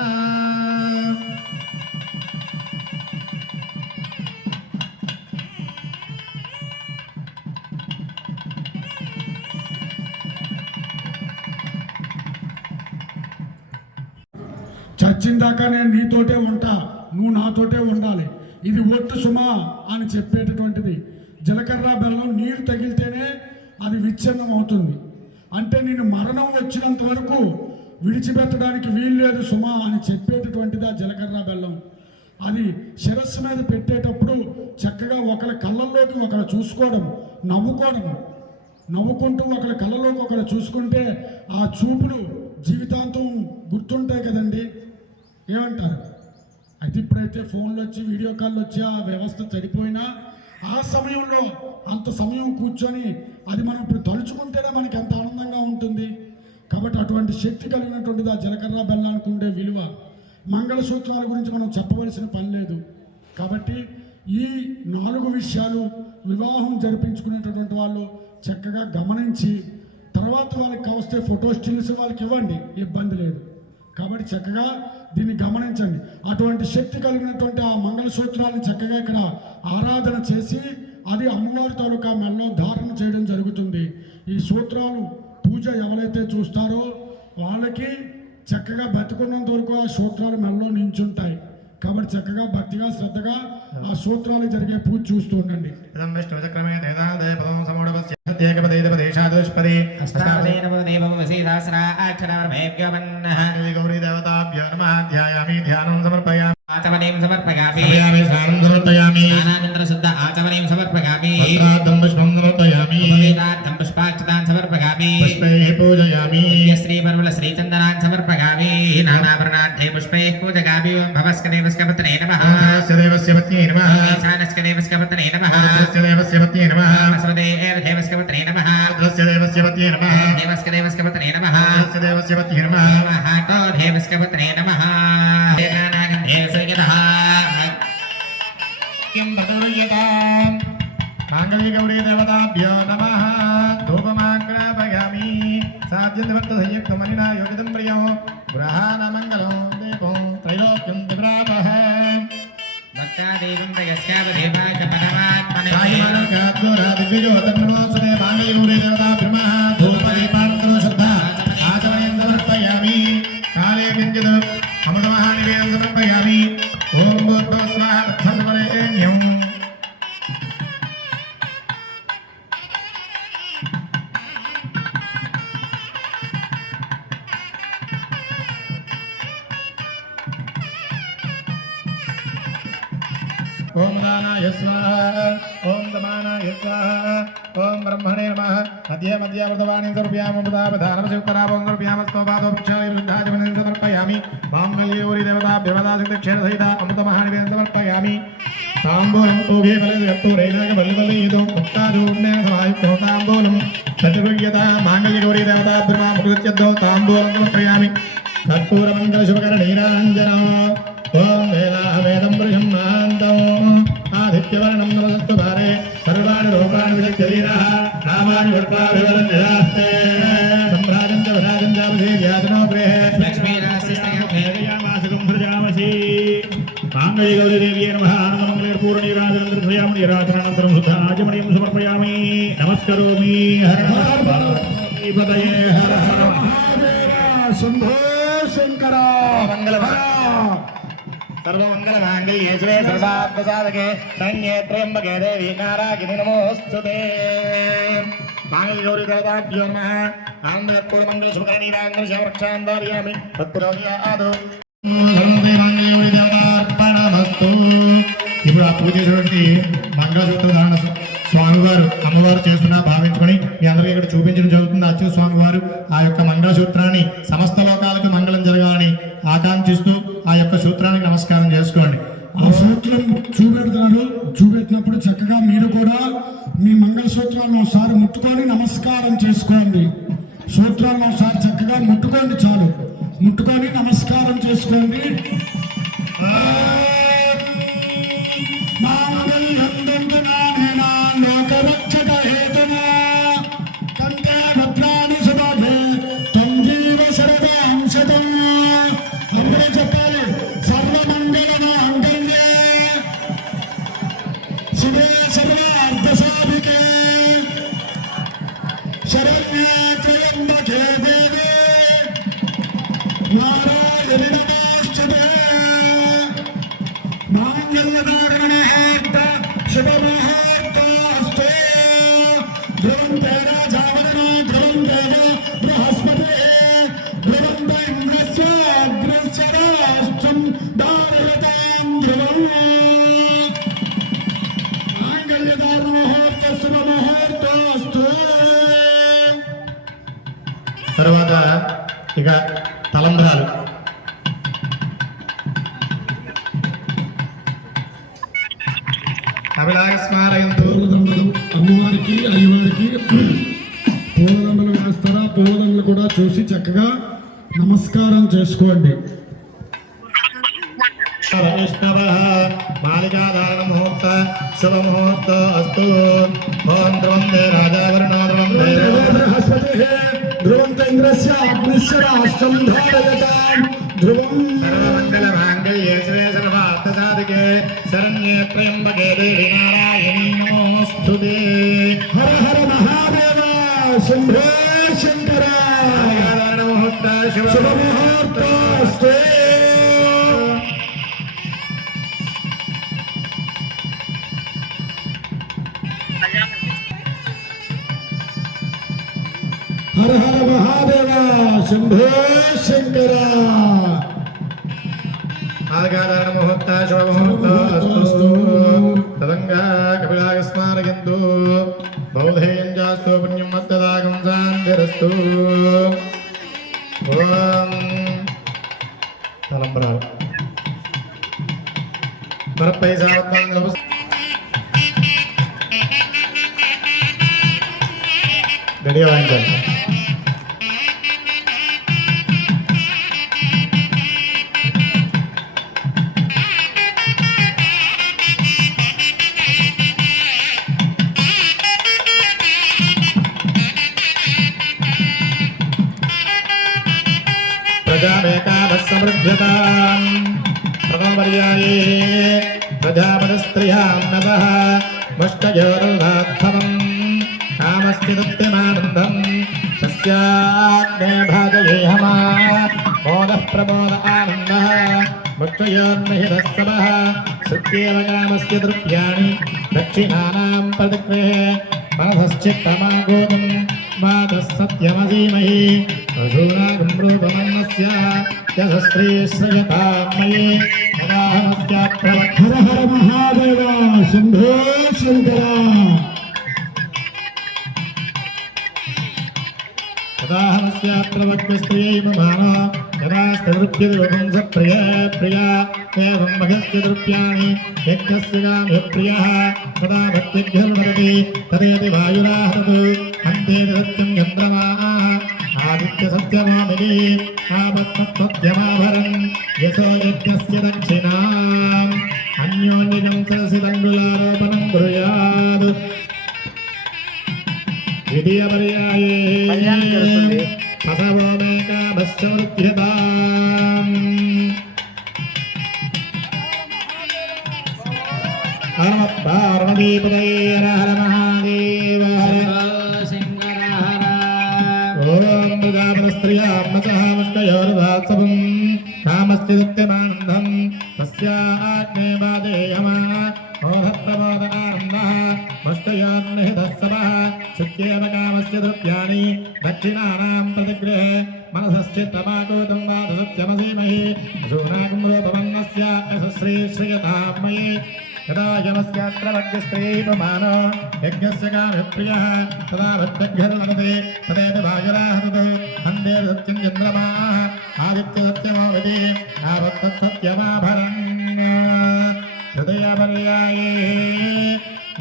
చచ్చిందాకా నేను నీతోటే ఉంటా, నువ్వు నాతోటే ఉండాలి, ఇది ఒట్టు సుమా అని చెప్పేటటువంటిది. జీలకర్ర బెల్లం నీరు తగిలితేనే అది విచ్ఛిన్నం అవుతుంది. అంటే నేను మరణం వచ్చినంత వరకు విడిచిపెట్టడానికి వీల్లేదు సుమా అని చెప్పేటటువంటిది ఆ జీలకర్ర బెల్లం. అది శిరస్సు మీద పెట్టేటప్పుడు చక్కగా ఒకరి కళ్ళల్లోకి ఒకరు చూసుకోవడం, నవ్వుకోవడం, నవ్వుకుంటూ ఒకరి కళ్ళలోకి ఒకరు చూసుకుంటే ఆ చూపులు జీవితాంతం గుర్తుంటాయి కదండి. ఏమంటారు? అయితే ఇప్పుడైతే ఫోన్లు వచ్చి, వీడియో కాల్ వచ్చి ఆ వ్యవస్థ చెడిపోయినా ఆ సమయంలో అంత సమయం కూర్చొని అది మనం ఇప్పుడు తలుచుకుంటేనే మనకి ఎంత ఆనందంగా ఉంటుంది. కాబట్టి అటువంటి శక్తి కలిగినటువంటిది ఆ జీలకర్ర బెల్లానికి ఉండే విలువ. మంగళసూత్రాల గురించి మనం చెప్పవలసిన పని లేదు. కాబట్టి ఈ 4 విషయాలు వివాహం జరిపించుకునేటటువంటి వాళ్ళు చక్కగా గమనించి తర్వాత వాళ్ళకి కావస్తే ఫోటో స్టిల్స్ వాళ్ళకి ఇవ్వండి, ఇబ్బంది లేదు. కాబట్టి చక్కగా దీన్ని గమనించండి. అటువంటి శక్తి కలిగినటువంటి ఆ మంగళసూత్రాలను చక్కగా ఇక్కడ ఆరాధన చేసి అది అమ్మవారి తాలూకా మెల్లో ధారణ చేయడం జరుగుతుంది. ఈ సూత్రాలు పూజ ఎవరైతే చూస్తారో వాళ్ళకి చక్కగా బతికున్నంత వరకు ఆ సూత్రాలు మెల్లో నించుంటాయి. కాబట్టి చక్కగా భక్తిగా, శ్రద్ధగా ఆ సూత్రాలు జరిగే పూజ చూస్తూ ఉండండి. ఇదం విష్ణుచక్రమే తేదాదయ పదం సమోడవస్య ఏకపదేపదేశాదోష్పదే అష్టాపదేన దేవం వసీదాసనా అక్షరార్భేభ్యవన్నః గౌరీ దేవతాభ్యో నమః ధ్యాయామి ధ్యానం సమర్పయామి ఆచమనీం సమర్పయామి స్నానం సమర్పయామి స్నానానంతర శుద్ధ ఆచమనీం సమర్పయామి వస్త్రార్థం పుష్పం సమర్పయామి ఉపవేదార్థం పుష్పాక్షతాన్ సమర్పయామి పుష్పైః పూజయామి శ్రీ పర్వల శ్రీ చందనాన్ సమర్పయామి నానాభరణార్థే పుష్పైః పూజయామి ఓం భవస్క దేవస్క పత్నే నమః ఆస్య దేవస్య పత్న్యై నమః ఈశానస్క దేవస్క పత్నే నమః ఆస్య దేవస్య పత్న్యై నమః వసుదేవ దేవస్క పత్నే నమః రుద్రస్య దేవస్య పత్న్యై నమః దేవస్క దేవస్క పత్నే నమః ఆస్య దేవస్య పత్న్యై నమః మహాతో దేవస్క పత్నే నమః దేవానాగం దేవస్యః किं भगवयतां माङ्गल्यगौरी देवताभ्यो नमः धूपमाग्रापयामि साध्यन्तभक्तसंयुक्तमनिना योगितं प्रियो गृहानमङ्गलं दीपं त्रैलोक्यं विप्रापः भक्तादेवं प्रयस्यावदेवाय च परमात्मने दिव्यज्योतिर्नमोऽस्तुते माङ्गल्यगौरी देवताभ्यः धूपदीपान्तरो श्रद्धा आचमनीं समर्पयामि काले किञ्चित् अमृतमहानिवेदनं समर्पयामि ॐ भूर्भुवस्वाहा तत्सवितुर्वरेण्यम् ओम दानाय स्वाहा ओम दमानाय स्वाहा ओम ब्रह्मणे नमः मध्ये मध्ये अमृतवाणी समर्पयामि अमृतापधानमस्योत्तराभोङ्गर्भ्यामस्त्वपादोपक्षायि समर्पयामि माङ्गल्यगौरी देवताभ्यवदासिदक्षेणसहिता अमृतमहानिवेदनं समर्पयामि ताम्बूलं तोघे फलकर्पूरैलाकबल्लिबल्लियुतं मुक्ताजूर्णेन समायुक्तो ताम्बूलं चतुर्युगता माङ्गल्यगौरी देवताभ्यर्मा मुकुटस्यद्धौ ताम्बूलं समर्पयामि कर्पूरमङ्गलशुभकरनीराञ्जनम् ओम वेदाहवेदं पुरुषं महान्तम् आदित्यवर्णं नमस्तु भारे सर्वाणि रूपाणि विदग्धवीरः नामानि वर्पाभिवदन्यदास्ते सम्भ्राजं च विराजं च विधेयातनो गृहे मासिकं सृजामसि माङ्गल्यगौरी देव्यै नमः आनन्दमङ्गलपूर्णीराजनन्दर्भयामि राजनानन्तरं शुद्ध आचमनीं समर्पयामि नमस्करोमि हर हर पार्वतीपतये हर हर महादेव शंभो शंकर सर्वमङ्गलमाङ्गल्ये शिवे सर्वार्थसाधके शरण्ये त्र्यम्बके देवी नारायणि नमोऽस्तुते माङ्गल्यगौरी देवताभ्यो नमः आनन्दपूर्णमङ्गलशुभकरनीराजनन्दर्भयामि रक्षान्दर्यामि तत्पुरोहियादौ माङ्गल्यगौरी देवतार्पणमस्तु ఇప్పుడు ఆ పూజ చేసినటువంటి మంగళసూత్ర ధారణ స్వామివారు అమ్మవారు చేస్తున్నా భావించుకొని మీ అందరికీ ఇక్కడ చూపించడం జరుగుతుంది. అచ్యుత స్వామివారు ఆ యొక్క మంగళసూత్రాన్ని సమస్త లోకాలకు మంగళం జరగాలని ఆకాంక్షిస్తూ ఆ యొక్క సూత్రానికి నమస్కారం చేసుకోండి. ఆ సూత్రం చూపెట్టినప్పుడు చక్కగా మీరు కూడా మీ మంగళసూత్రాలను ఒకసారి ముట్టుకొని నమస్కారం చేసుకోండి. సూత్రాలను ఒకసారి చక్కగా ముట్టుకోండి, చాలు ముట్టుకొని నమస్కారం చేసుకోండి. లోకరక్షక హేతునా కంటే భద్రాన్ని సుభాగే తంజీవ శరదాంశతం అందరూ చెప్పాలి. సర్వమంగళ మాంగళ్యే శివే సర్వార్థసాధికే శరణ్యే త్రయంబకే దేవే నారాయణి నమోస్తుతే. మాంగళ్యధారణ ముహూర్త శుభముహూర్తోస్తు. ధ్రువం తేన జావదన ధ్రువం దేవ బృహస్పతే ధ్రువం ఇంద్రస్య అగ్రస్య రాష్ట్రం దారయతాం ధ్రువం. మాంగళ్యధారణ ముహూర్త శుభముహూర్తోస్తు. తర్వాత ఇక తలంబ్రాలు అభిలాషస్మారయంతు. అమ్మవారికి అయ్యవారికి పూలదండలు వేస్తారా? పూలదండలు కూడా చూసి చక్కగా నమస్కారం చేసుకోండి. వైష్ణవః మాలికాధారణ ముహూర్త శుభ ముహూర్త అస్తు. ఓం ధ్రువం దే రాజావరుణో ధ్రువం దే ధ్రువం ఇంద్రస్య అగ్నిస్య రాష్ట్రం ధారయతాం ధ్రువం. సర్వమంగళ మాంగళ్యే శివే సర్వార్థసాధికే శరణ్యే త్ర్యంబకే దేవి నారాయణి నమోస్తుతే. హర హర మహాదేవ శంభో శంకర. మాలికాధారణ ముహూర్త శుభ శుభముహూర్తోస్తు. హర హర మహాదేవ శంభో శంకర ఆగాధారణ ముహూర్త శుభముహూర్త అస్తు తదంగా కపిలాగ స్మారయంతు బౌధేయం జాస్తు పుణ్యం మత్తదాగం శాంతిరస్తు ఓం తలంబరాలు మరపై సావత్వాంగ గడియ వాయించండి प्रजामेकामः समृद्ध्यताम् प्रथमपर्याये प्रजापतिस्त्रियां नवः मुष्टयोरुदात्थवम् कामस्य दत्त्यमानन्दम् तस्याग्ने भाजयेहमा मोदः प्रमोद आनन्दः मुष्टयोर्निहितस्तवः श्रुत्येव कामस्य द्रव्याणि दक्षिणानां प्रतिगृहे मनसश्चित्तमागोतुम् मातः सत्यमसीमहि असूरागम्रूपमन्नस्य यशस्त्री श्रयतामयि मदाहमस्य హర హర మహాదేవ శంభో శంకర मदाहमस्य प्रवक्तस्त्रियै ममानो यदा स्तृप्यरूपं स प्रिया एवं मघस्य द्रव्याणि यज्ञस्य गाम्यप्रियः तदा भक्तिभ्यर्वदति तदेति वायुराहतु अन्ते सत्यं चन्द्रमाः आदित्यसत्यमामिनि आपत्तत्वद्यमाभरन् यशो यज्ञस्य दक्षिणाम् अन्योन्यं सरसिदङ्गुलारोपणं कुर्यात् द्वितीयपर्याये असवो मे कामश्च वृद्ध्यताम् पार्वतीपदये हर महादेव ॐ प्रजापतिस्त्रियां नचः मुष्टयोर्वात्सवम् कामस्य दत्त्यमानन्दम् तस्याग्ने बाधेयमा मोहप्रमोद आनन्दः मुष्टयोर्निहितस्तवः शुक्येव कामस्य द्रव्याणि दक्षिणानां प्रतिगृहे मनसश्चित्तमागोतं वादसत्यमसीमहि असूनागं रूपमन्नस्य यशस्री श्रियतामयि यदा यमस्यात्रवग्रस्त्रीपमानो यज्ञस्य कामप्रियः तदा भक्तघ्नर्वदते तदेति वायुराहतु वन्दे सत्यं चन्द्रमाः आदित्यसत्यमोऽवति आवत्तत्सत्यमाभरन् हृदयपर्याये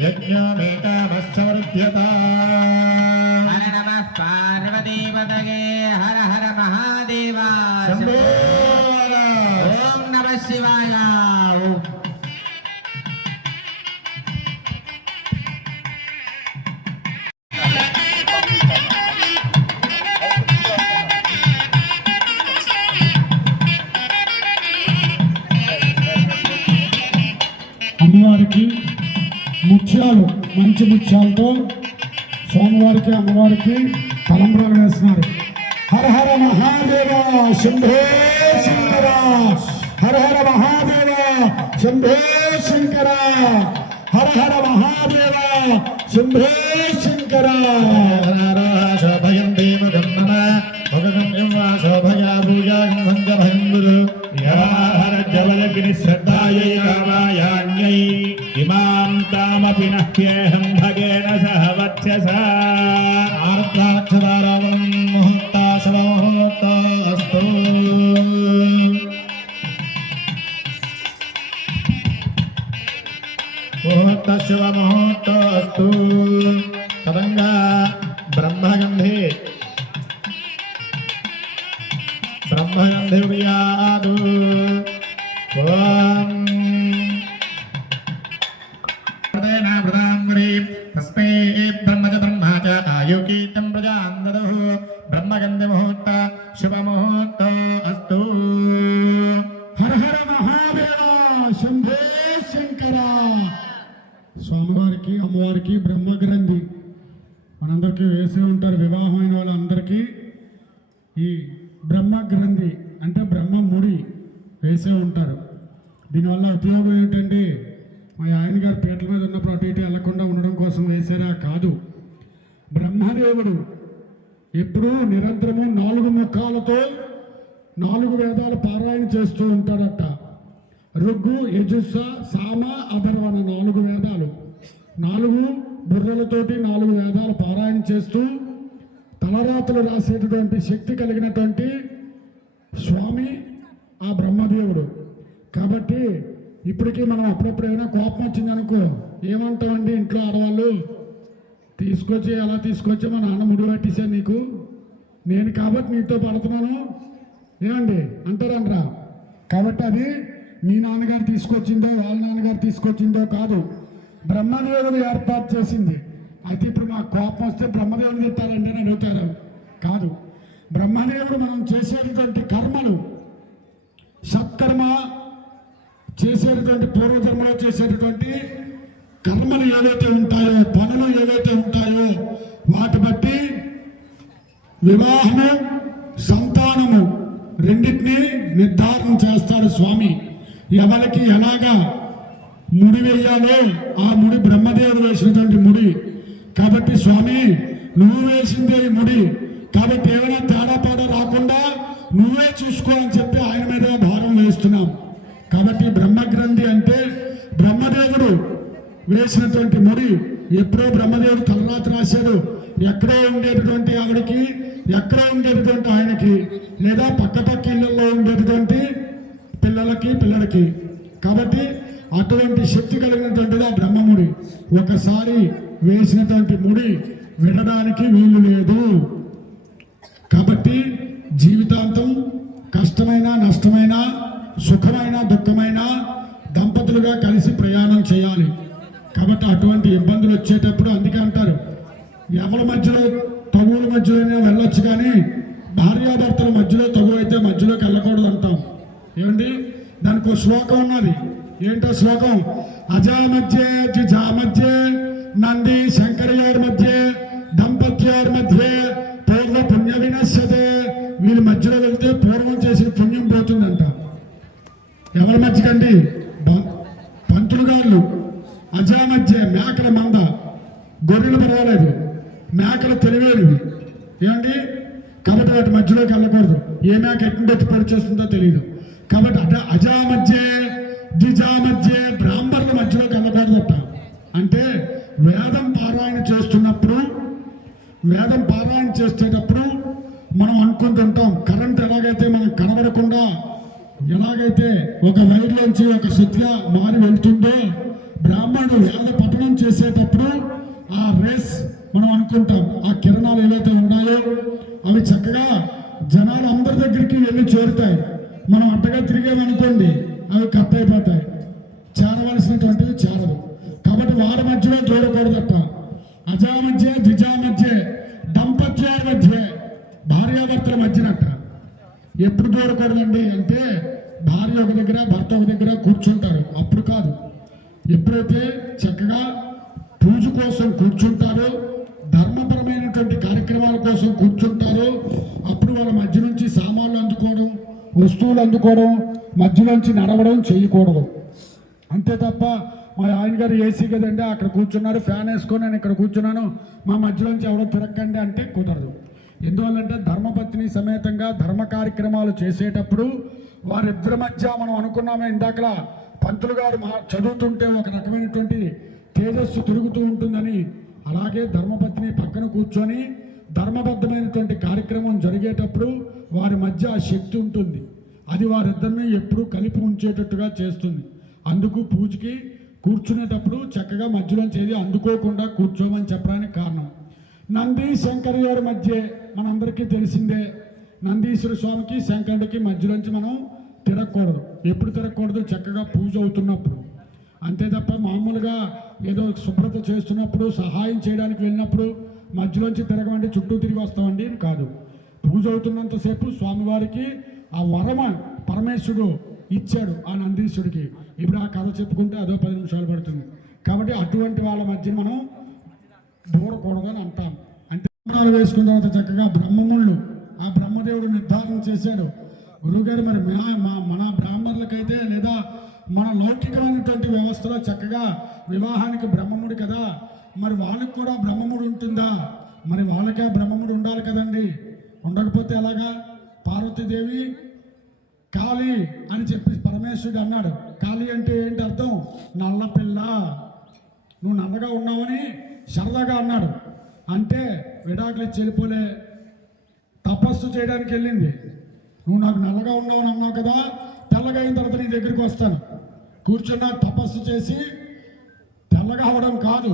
यज्ञमेकामश्च वृद्ध्यताम् हर नमः पार्वतीपतये हर हर महादेव शम्भो ओम नमः शिवाय అమ్మవారికి ముత్యాలు మంచి ముత్యాలతో స్వామివారికి అమ్మవారికి తలంబ్రాలు వేస్తున్నారు. హర హర మహాదేవ శంభో శంకర హర హర మహాదేవ శంభో శంకర హర హర మహాదేవ శంభో శంకర శోభయంతి ముఖం నమ ముఖం యువా శోభయా పూజాం సంజభయం గురు హర జవలగ్ని శ్రద్ధాయై కామాయాన్యై ఇమాం తామపి నహ్యేహం భగేన సహ వత్ససా ఆర్ద్రాక్షరారామం ముహూర్త శుభముహూర్త అస్తు ముహూర్త శుభముహూర్త అస్తు తదంగా బ్రహ్మగంధే బ్రహ్మగంధిర్యాదు ఓం तस्मै ब्रह्मज ब्रह्मा च आयुकीर्तं प्रजां ददुः ब्रह्मगन्धि मुहूर्त शुभमुहूर्त अस्तु హర హర మహాదేవ శంభో శంకర స్వామివారికి అమ్మవారికి బ్రహ్మగ్రంథి మనందరికీ వేసి ఉంటారు. వివాహమైన వాళ్ళందరికీ ఈ బ్రహ్మగ్రంథి అంటే బ్రహ్మ ముడి వేసే ఉంటారు. దీనివల్ల ఉపయోగం ఏంటంటే మా ఆయన గారు పీటల మీద ఉన్నప్పుడు అటు ఇటు వెళ్లకుండా ఉండడం కోసం వేసారా కాదు. బ్రహ్మదేవుడు ఎప్పుడూ నిరంతరము 4 ముఖాలతో 4 వేదాలు పారాయణ చేస్తూ ఉంటాడట. ఋగ్గు, యజుస్స, సామ, అథర్వణ 4 వేదాలు, 4 బుర్రలతోటి 4 వేదాలు పారాయణ చేస్తూ తలరాతలు రాసేటటువంటి శక్తి కలిగినటువంటి స్వామి ఆ బ్రహ్మదేవుడు. కాబట్టి ఇప్పటికీ మనం అప్పుడప్పుడు ఏమైనా కోపం వచ్చిందనుకో ఏమంటామండి ఇంట్లో ఆడవాళ్ళు, తీసుకొచ్చి అలా తీసుకొచ్చి మా నాన్న ముడి పట్టేశాను నీకు, నేను కాబట్టి నీతో పడుతున్నాను ఏమండి అంటారంటరా. కాబట్టి అది మీ నాన్నగారు తీసుకొచ్చిందో వాళ్ళ నాన్నగారు తీసుకొచ్చిందో కాదు, బ్రహ్మదేవుడు ఏర్పాటు చేసింది. అయితే ఇప్పుడు మాకు కోపం వస్తే బ్రహ్మదేవుడు తిట్టారంటే నేను అడుగుతారు కాదు. బ్రహ్మదేవుడు మనం చేసేటటువంటి కర్మలు, సత్కర్మ చేసేటటువంటి పూర్వజన్మలో చేసేటటువంటి కర్మలు ఏవైతే ఉంటాయో, పనులు ఏవైతే ఉంటాయో వాటి బట్టి వివాహము, సంతానము రెండింటినీ నిర్ధారణ చేస్తాడు స్వామి. ఎవరికి ఎలాగా ముడి వేయాలో ఆ ముడి బ్రహ్మదేవుడు వేసినటువంటి ముడి. కాబట్టి స్వామి నువ్వు వేసిందే ఈ ముడి, కాబట్టి ఏమైనా తేడాపాడ రాకుండా నువ్వే చూసుకో అని చెప్పి ఆయన మీద భారం వేస్తున్నాం. కాబట్టి బ్రహ్మగ్రంథి అంటే బ్రహ్మదేవుడు వేసినటువంటి ముడి. ఎప్పుడో బ్రహ్మదేవుడు తలరాత రాశాడు, ఎక్కడో ఉండేటటువంటి ఆవిడకి, ఎక్కడో ఉండేటటువంటి ఆయనకి, లేదా పక్క ఇళ్లలో ఉండేటటువంటి పిల్లలకి. కాబట్టి అటువంటి శక్తి కలిగినటువంటిది ఆ బ్రహ్మముడి. ఒకసారి వేసినటువంటి ముడి వినడానికి వీలు లేదు. కాబట్టి జీవితాంతం కష్టమైన, నష్టమైన, సుఖమైన, దుఃఖమైన దంపతులుగా కలిసి ప్రయాణం చేయాలి. కాబట్టి అటువంటి ఇబ్బందులు వచ్చేటప్పుడు అందుకే అంటారు ఎవరి మధ్యలో తగువుల మధ్యలోనే వెళ్ళొచ్చు కానీ భార్యాభర్తల మధ్యలో తగువ అయితే మధ్యలోకి వెళ్ళకూడదు అంటాం. ఏమండి దానికి ఒక శ్లోకం ఉన్నది. ఏంటో శ్లోకం? అజామధ్యే జిజామధ్యే నంది శంకరయోర్ మధ్యే దంపత్యోర్ మధ్యే పూర్వ పుణ్య వినశ్యతే. వీళ్ళ మధ్యలో వెళ్తే పూర్వం చేసిన పుణ్యం పోతుందంట. ఎవరి మధ్యకండి? పంతులు గారు. అజామధ్య మేకల మంద, గొర్రెలు పర్వాలేదు, మేకలు తెలివేనివి ఏమండి. కాబట్టి వాటి మధ్యలోకి వెళ్ళకూడదు. ఏ మేక ఎట్టి పొడి చేస్తుందో తెలియదు. కాబట్టి అజామధ్యే ద్విజామధ్యే బ్రాహ్మణుల మధ్యలోకి వెళ్ళకూడదట. అంటే వేదం పారాయణ చేసేటప్పుడు మనం అనుకుంటుంటాం కరెంట్ ఎలాగైతే మనం కనబడకుండా ఎలాగైతే ఒక వైర్లోంచి ఒక శక్తి మారి వెళ్తుందో, బ్రాహ్మణుడు వేద పఠనం చేసేటప్పుడు ఆ రేస్ మనం అనుకుంటాం, ఆ కిరణాలు ఏవైతే ఉన్నాయో అవి చక్కగా జనాలు అందరి దగ్గరికి వెళ్ళి చేరుతాయి. మనం అడ్డగా తిరిగేమనుకోండి అవి కట్ అయిపోతాయి, చేరవలసినటువంటివి చేరదు. కాబట్టి వారి మధ్యలో చూడకూడదట. అజామధ్య ద్విజామధ్య దంపత్యాల మధ్య, భార్యాభర్తల మధ్యనట. ఎప్పుడు చూడకూడదండి అంటే భార్య ఒక దగ్గర భర్త ఒక దగ్గర కూర్చుంటారు, అప్పుడు కాదు. ఎప్పుడైతే చక్కగా పూజ కోసం కూర్చుంటారో, ధర్మపరమైనటువంటి కార్యక్రమాల కోసం కూర్చుంటారో అప్పుడు వాళ్ళ మధ్య నుంచి సామాన్లు అందుకోవడం, వస్తువులు అందుకోవడం, మధ్యలోంచి నడవడం చేయకూడదు. అంతే తప్ప మరి ఆయన గారు ఏసీ కదండి అక్కడ కూర్చున్నారు, ఫ్యాన్ వేసుకొని నేను ఇక్కడ కూర్చున్నాను, మా మధ్యలోంచి ఎవడో తిరగండి అంటే కుదరదు. ఎందువల్లంటే ధర్మపత్ని సమేతంగా ధర్మ కార్యక్రమాలు చేసేటప్పుడు వారిద్దరి మధ్య మనం అనుకున్నామే ఇందాకలా పంతులు గారు చదువుతుంటే ఒక రకమైనటువంటి తేజస్సు తిరుగుతూ ఉంటుందని, అలాగే ధర్మపత్ని పక్కన కూర్చొని ధర్మబద్ధమైనటువంటి కార్యక్రమం జరిగేటప్పుడు వారి మధ్య ఆ శక్తి ఉంటుంది. అది వారిద్దరిని ఎప్పుడూ కలిపి ఉంచేటట్టుగా చేస్తుంది. అందుకు పూజకి కూర్చునేటప్పుడు చక్కగా మధ్యలోంచి ఏది అందుకోకుండా కూర్చోమని చెప్పడానికి కారణం. నంది శంకరయోరి మధ్య మనందరికీ తెలిసిందే, నందీశ్వర స్వామికి శంకరుడికి మధ్యలోంచి మనం తిరగకూడదు. ఎప్పుడు తిరగకూడదు? చక్కగా పూజ అవుతున్నప్పుడు. అంతే తప్ప మామూలుగా ఏదో శుభ్రత చేస్తున్నప్పుడు, సహాయం చేయడానికి వెళ్ళినప్పుడు మధ్యలోంచి తిరగమండి, చుట్టూ తిరిగి వస్తామండి అని కాదు. పూజ అవుతున్నంతసేపు స్వామివారికి ఆ వరమ పరమేశ్వరుడు ఇచ్చాడు ఆ నందీశ్వరుడికి. ఇప్పుడు ఆ కథ చెప్పుకుంటే అదో 10 నిమిషాలు పడుతుంది. కాబట్టి అటువంటి వాళ్ళ మధ్య మనం దూరకూడదు అని అంటాం. అంటే వేసుకున్న తర్వాత చక్కగా బ్రహ్మముళ్ళు ఆ బ్రహ్మదేవుడు నిర్ధారణ చేశాడు. గురువుగారు మరి మన బ్రాహ్మణులకైతే లేదా మన లౌకికమైనటువంటి వ్యవస్థలో చక్కగా వివాహానికి బ్రహ్మముడు కదా, మరి వాళ్ళకి కూడా బ్రహ్మముడు ఉంటుందా మరి వాళ్ళకే బ్రహ్మముడు ఉండాలి కదండి. ఉండకపోతే ఎలాగా? పార్వతీదేవి కాళీ అని చెప్పి పరమేశ్వరుడు అన్నాడు. కాళీ అంటే ఏంటి అర్థం? నల్ల పిల్ల, నువ్వు నల్లగా ఉన్నావని సరదాగా అన్నాడు. అంటే విడాకులు ఇచ్చి వెళ్ళిపోలే, తపస్సు చేయడానికి వెళ్ళింది. నువ్వు నాకు నల్లగా ఉన్నావని అన్నావు కదా, తెల్లగా అయిన తర్వాత నీ దగ్గరికి వస్తాను. కూర్చున్న తపస్సు చేసి తెల్లగా అవడం కాదు,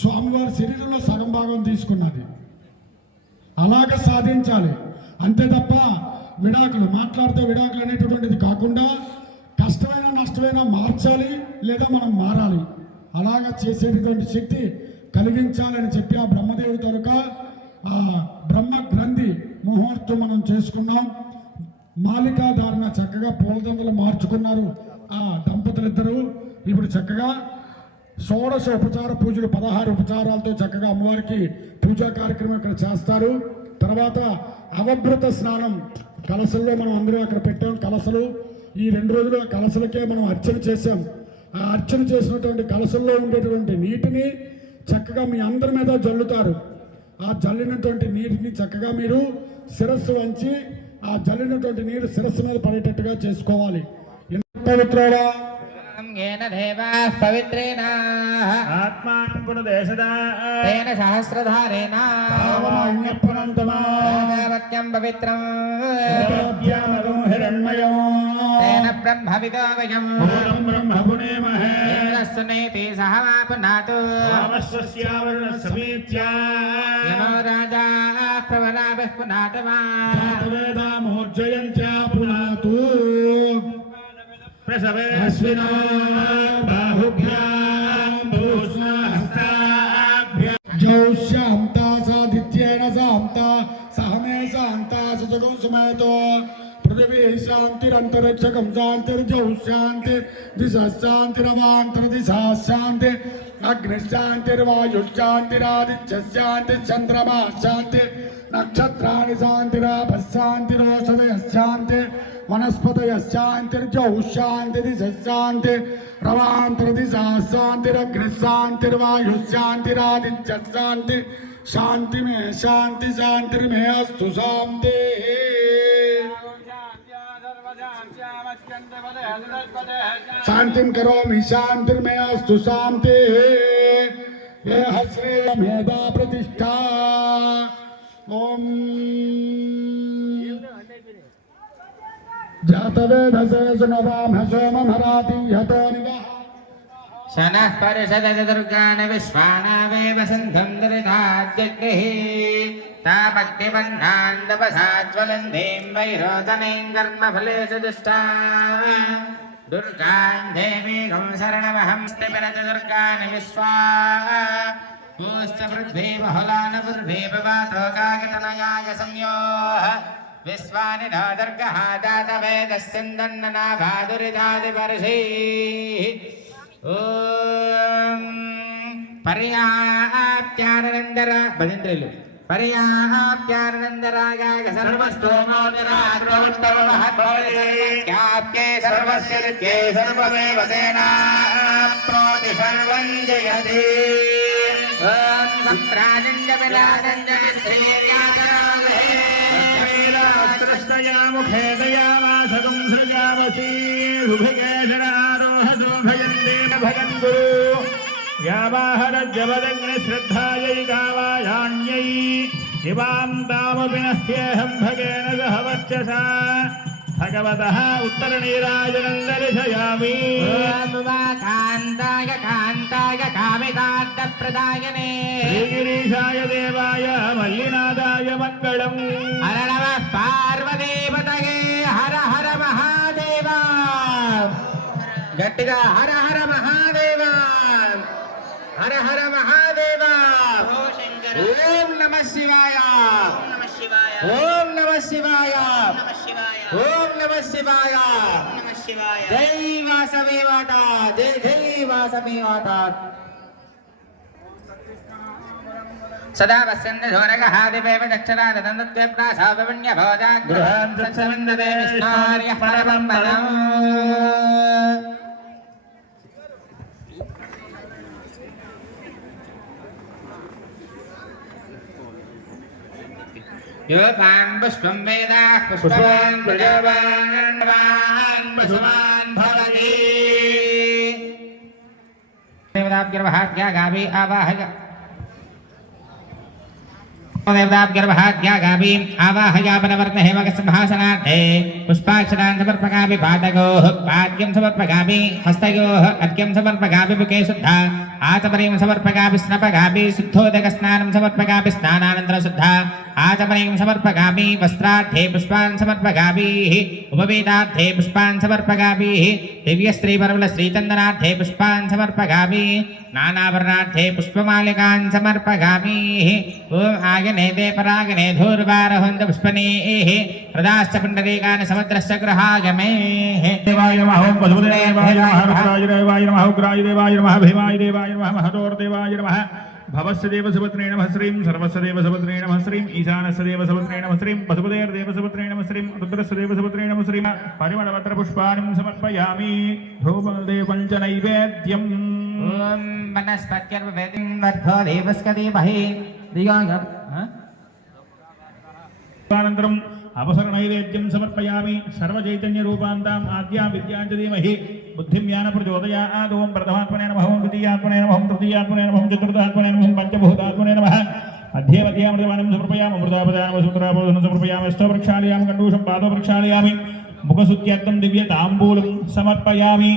స్వామివారి శరీరంలో సగం భాగం తీసుకున్నది. అలాగ సాధించాలి అంతే తప్ప విడాకులు మాట్లాడితే విడాకులు అనేటటువంటిది కాకుండా కష్టమైన నష్టమైన మార్చాలి, లేదా మనం మారాలి. అలాగ చేసేటటువంటి శక్తి కలిగించాలని చెప్పి ఆ బ్రహ్మదేవుడి తాలూకా ఆ బ్రహ్మ గ్రంథి ముహూర్తం మనం చేసుకున్నాం. మాలికాధారణ చక్కగా పూలదండలు మార్చుకున్నారు ఆ దంపతులిద్దరూ. ఇప్పుడు చక్కగా షోడశ ఉపచార పూజలు 16 ఉపచారాలతో చక్కగా అమ్మవారికి పూజా కార్యక్రమం ఇక్కడ చేస్తారు. తర్వాత అవభృత స్నానం కలసల్లో మనం అందరం అక్కడ పెట్టాం కలసలు. ఈ 2 రోజులు ఆ కలసలకే మనం అర్చన చేశాం. ఆ అర్చన చేసినటువంటి కలసల్లో ఉండేటువంటి నీటిని చక్కగా మీ అందరి మీద జల్లుతారు. ఆ జల్లినటువంటి నీటిని చక్కగా మీరు శిరస్సు వంచి ఆ జల్లినటువంటి నీరు శిరస్సు మీద పడేటట్టుగా చేసుకోవాలి. పవిత్రుడా పవిత్రేణ ఆత్మానం పునదేశదా తేన సహస్రధారేణ వాక్యం పవిత్రం హిరణ్మయం తేన బ్రహ్మ విదోవయం బ్రహ్మపుణేమహే ఇంద్రస్సునేతి సహవాపునాతు సమేత్య యమో రాజా ప్రవరాభిః పునాతవా వేదామోర్జయంచ పునాతు ప్రసవే అశ్వినా బాహుభ్యాం భూష్ణహస్తాభ్యాం జౌష్యాంతా సాదిత్యేన సాంతా సహమే శాంతా సుజగం సుమేతో పృథివీ శాంతిరంతరిక్షకం శాంతిర్జౌశాంతి దిశాంతిరవాంతరదిశా శాంతి అగ్నిశాంతిర్వాయుశాంతిరాదిత్యశాంతి చంద్రమా శాంతి నక్షత్రాన్ని శాంతిరాపశాంతిరోషధయ శాంతి వనస్పతయ శాంతిర్జౌశాంతి దిశాంతి రవాంతరదిశా శాంతిరగ్నిశాంతిర్వాయుశాంతిరాదిత్యశాంతి శాంతి మే శాంతి శాంతిర్మే అస్తు శాంతి. శాంతిం కరోమి శాంతిర్మే అస్తు శాంతి. శ్రీ మేధా ప్రతిష్ఠా. ఓం జాతవేదసే సునవామ సోమమరాతి యతో నివహ శనః పరిషదతి దుర్గాణి విశ్వానావేవ సింధం దరిదాద్యగ్నిః తాపగ్నిబన్ధాందవసాజ్వలంధీం వైరోచనీం కర్మఫలేషు దుష్టా దుర్గాం దేవీగం శరణమహం స్థిరతి దుర్గాణి విశ్వా పూశ్చ పృథ్వీ బహుళాన పృథ్వీ పవాతో కాకితనయాయ సంయోః విశ్వాని నో దుర్గః జాతవేదస్సిందన్ననాభాదురిదాదిపర్షీః ఓం పర్యాప్త్యానందర భజంత్రులు పర్యాప్త్యానందరాగాయ సర్వస్తోమో నిరాగ్రవత్తమహద్భవత్యాప్తే సర్వస్య రిత్యే సర్వమేవ తేనాప్నోతి సర్వం జయతి. ఓం సంప్రాజంజ విలాసంజ శ్రీర్యాతరామహే ముఖే దయామాసకం సృజామసీ శుభకేశనారోహశోభయంతే భగన్ గురు యావాహరజ్జవదగ్ని శ్రద్ధాయై గావాయాణ్యై ఇవాం తామపి నహ్యేహం భగేన సహ వర్చసా భగవతః ఉత్తరనీరాజనం దర్శయామి. కాంతాయ కాంతాయ కామితార్థప్రదాయనే శ్రీగిరీశాయ దేవాయ మల్లినాథాయ మంగళం. హర నమః పార్వతీపతయే హర హర మహాదేవ. గట్టిగా హర హర మహాదేవ హర హర మహాదేవ. ఓం నమః శివాయ ఓం నమః శివాయ ఓం నమః శివాయ. జై వాసవి మాత జై జై వాసవి మాత. సదా వస్యందోరగహాదివేవ దక్షరాదనందత్వేప్రాసావణ్యభోజాన్ గృహాన్ తత్సవిందదే విష్ణోర్యః పరమం పదం. యోపాన్ పుష్పం వేద పుష్పవాన్ ప్రజావాన్ పశుమాన్ భవతి దేవతాభ్యర్వహాత్యా గావి ఆవాహయ देवताभ्यर्वहात्या गावीम् आवाहयापनवर्तहे मगसिंहासनार्थे पुष्पाक्षरान् समर्पयामि पादयोः पाद्यं समर्पयामि हस्तयोः अर्घ्यं समर्पयामि मुखे शुद्धा आचमनीं समर्पयामि स्नपयामि शुद्धोदकस्नानं समर्पयामि स्नानानन्तरं शुद्धा आचमनीं समर्पयामि वस्त्रार्थे पुष्पान् समर्पयामि उपवेदार्थे पुष्पान् समर्पयामि दिव्यश्रीवरवलश्रीचन्दनार्थे पुष्पान् समर्पयामि नानावर्णार्थे पुष्पमालिकान् समर्पयामि ॐ आगने दे परागने धूर्वारहन्त पुष्पनेः प्रदाश्च पुण्डरीकानि समुद्रस्य गृहागमेः देवाय नमः ओं पशुपतिदेवाय नमः रुद्राय देवाय नमः उग्राय देवाय नमः भीमाय देवाय नमः महतोर्देवाय नमः भवस्य देवसुपत्ने नमः श्रीं सर्वस्य देवसुपत्ने नमः श्रीं ईशानस्य देवसुपत्ने नमः श्रीं पशुपतेर्देवसुपत्ने नमः श्रीं रुद्रस्य देवसुपत्ने नमः श्रीं परिमलपत्रपुष्पाणिं समर्पयामि धूपदेवं च नैवेद्यम् ॐ वनस्पत्यर्ववेदिं वर्धो देवस्य धीमहि धियो अनन्तरम् अवसरनैवेद्यं समर्पयामि सर्वचैतन्यरूपान्ताम् आद्यां विद्यां च धीमहि बुद्धिं ज्ञानप्रचोदयात् ॐ प्रथमात्मने नमः ॐ द्वितीयात्मने नमः ॐ तृतीयात्मने नमः ॐ चतुर्थात्मने नमः ॐ पञ्चभूतात्मने नमः अध्येवध्यामृतवाणं समर्पयामि अमृतापदामसूत्रापोधनं समर्पयामि स्तव प्रक्षालयामि कण्डूषं पादो प्रक्षालयामि मुखशुद्ध्यर्थं दिव्यताम्बूलं समर्पयामि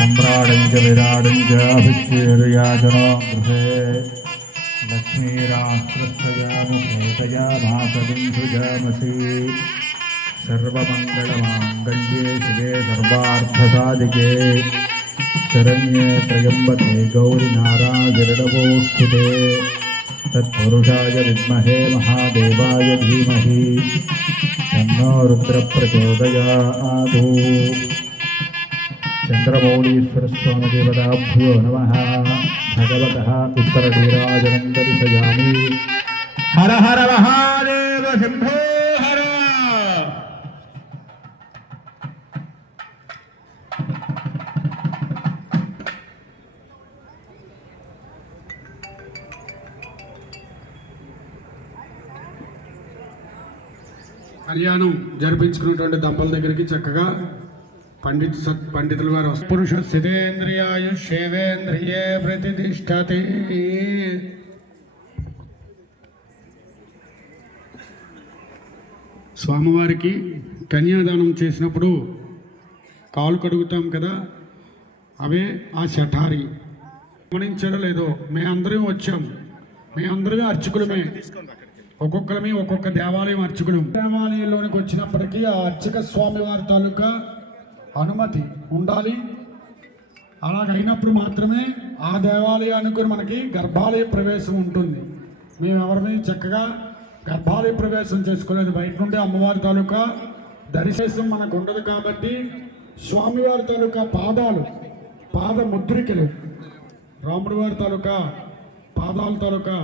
सम्राडञ्च विराडञ्च अभिषेर्याजनो गृहे लक्ष्मीरास्त्रस्तया मुखेतया भासदिं सृजामसि सर्वमङ्गलमाङ्गल्ये शिवे सर्वार्थसाधिके शरण्ये त्र्यम्बके गौरि नारायणनमोऽस्तुते तत्पुरुषाय विद्महे महादेवाय धीमहि तन्नो रुद्रप्रचोदयात् चन्द्रमौळीश्वरस्वामिदेवताभ्यो नमः भगवतः उत्तरनीराजनं दर्शयामि हर हर महादेव शम्भो हर కళ్యాణం జరిపించుకున్నటువంటి దంపల దగ్గరికి చక్కగా పండితుల వారు పురుష స్థితేంద్రియాయుషేవేంద్రియే ప్రతిష్టతి. స్వామివారికి కన్యాదానం చేసినప్పుడు కాలు కడుగుతాం కదా, అవే ఆ శఠారి. గమనించడం లేదో, మేమందరం వచ్చాం, మేమందరమే అర్చకులమే, ఒక్కొక్కరమే ఒక్కొక్క దేవాలయం అర్చకులం. దేవాలయంలోనికి వచ్చినప్పటికీ ఆ అర్చక స్వామి వారి తాలూకా అనుమతి ఉండాలి. అలాగైనప్పుడు మాత్రమే ఆ దేవాలయానికి మనకి గర్భాలయ ప్రవేశం ఉంటుంది. మేము ఎవరిని చక్కగా గర్భాలయ ప్రవేశం చేసుకోలేదు, బయట నుండి అమ్మవారి తాలూకా దర్శనం మనకు ఉండదు. కాబట్టి స్వామివారి తాలూకా పాద ముద్రికలు, రాముడి వారి తాలూకా పాదాల తాలూకా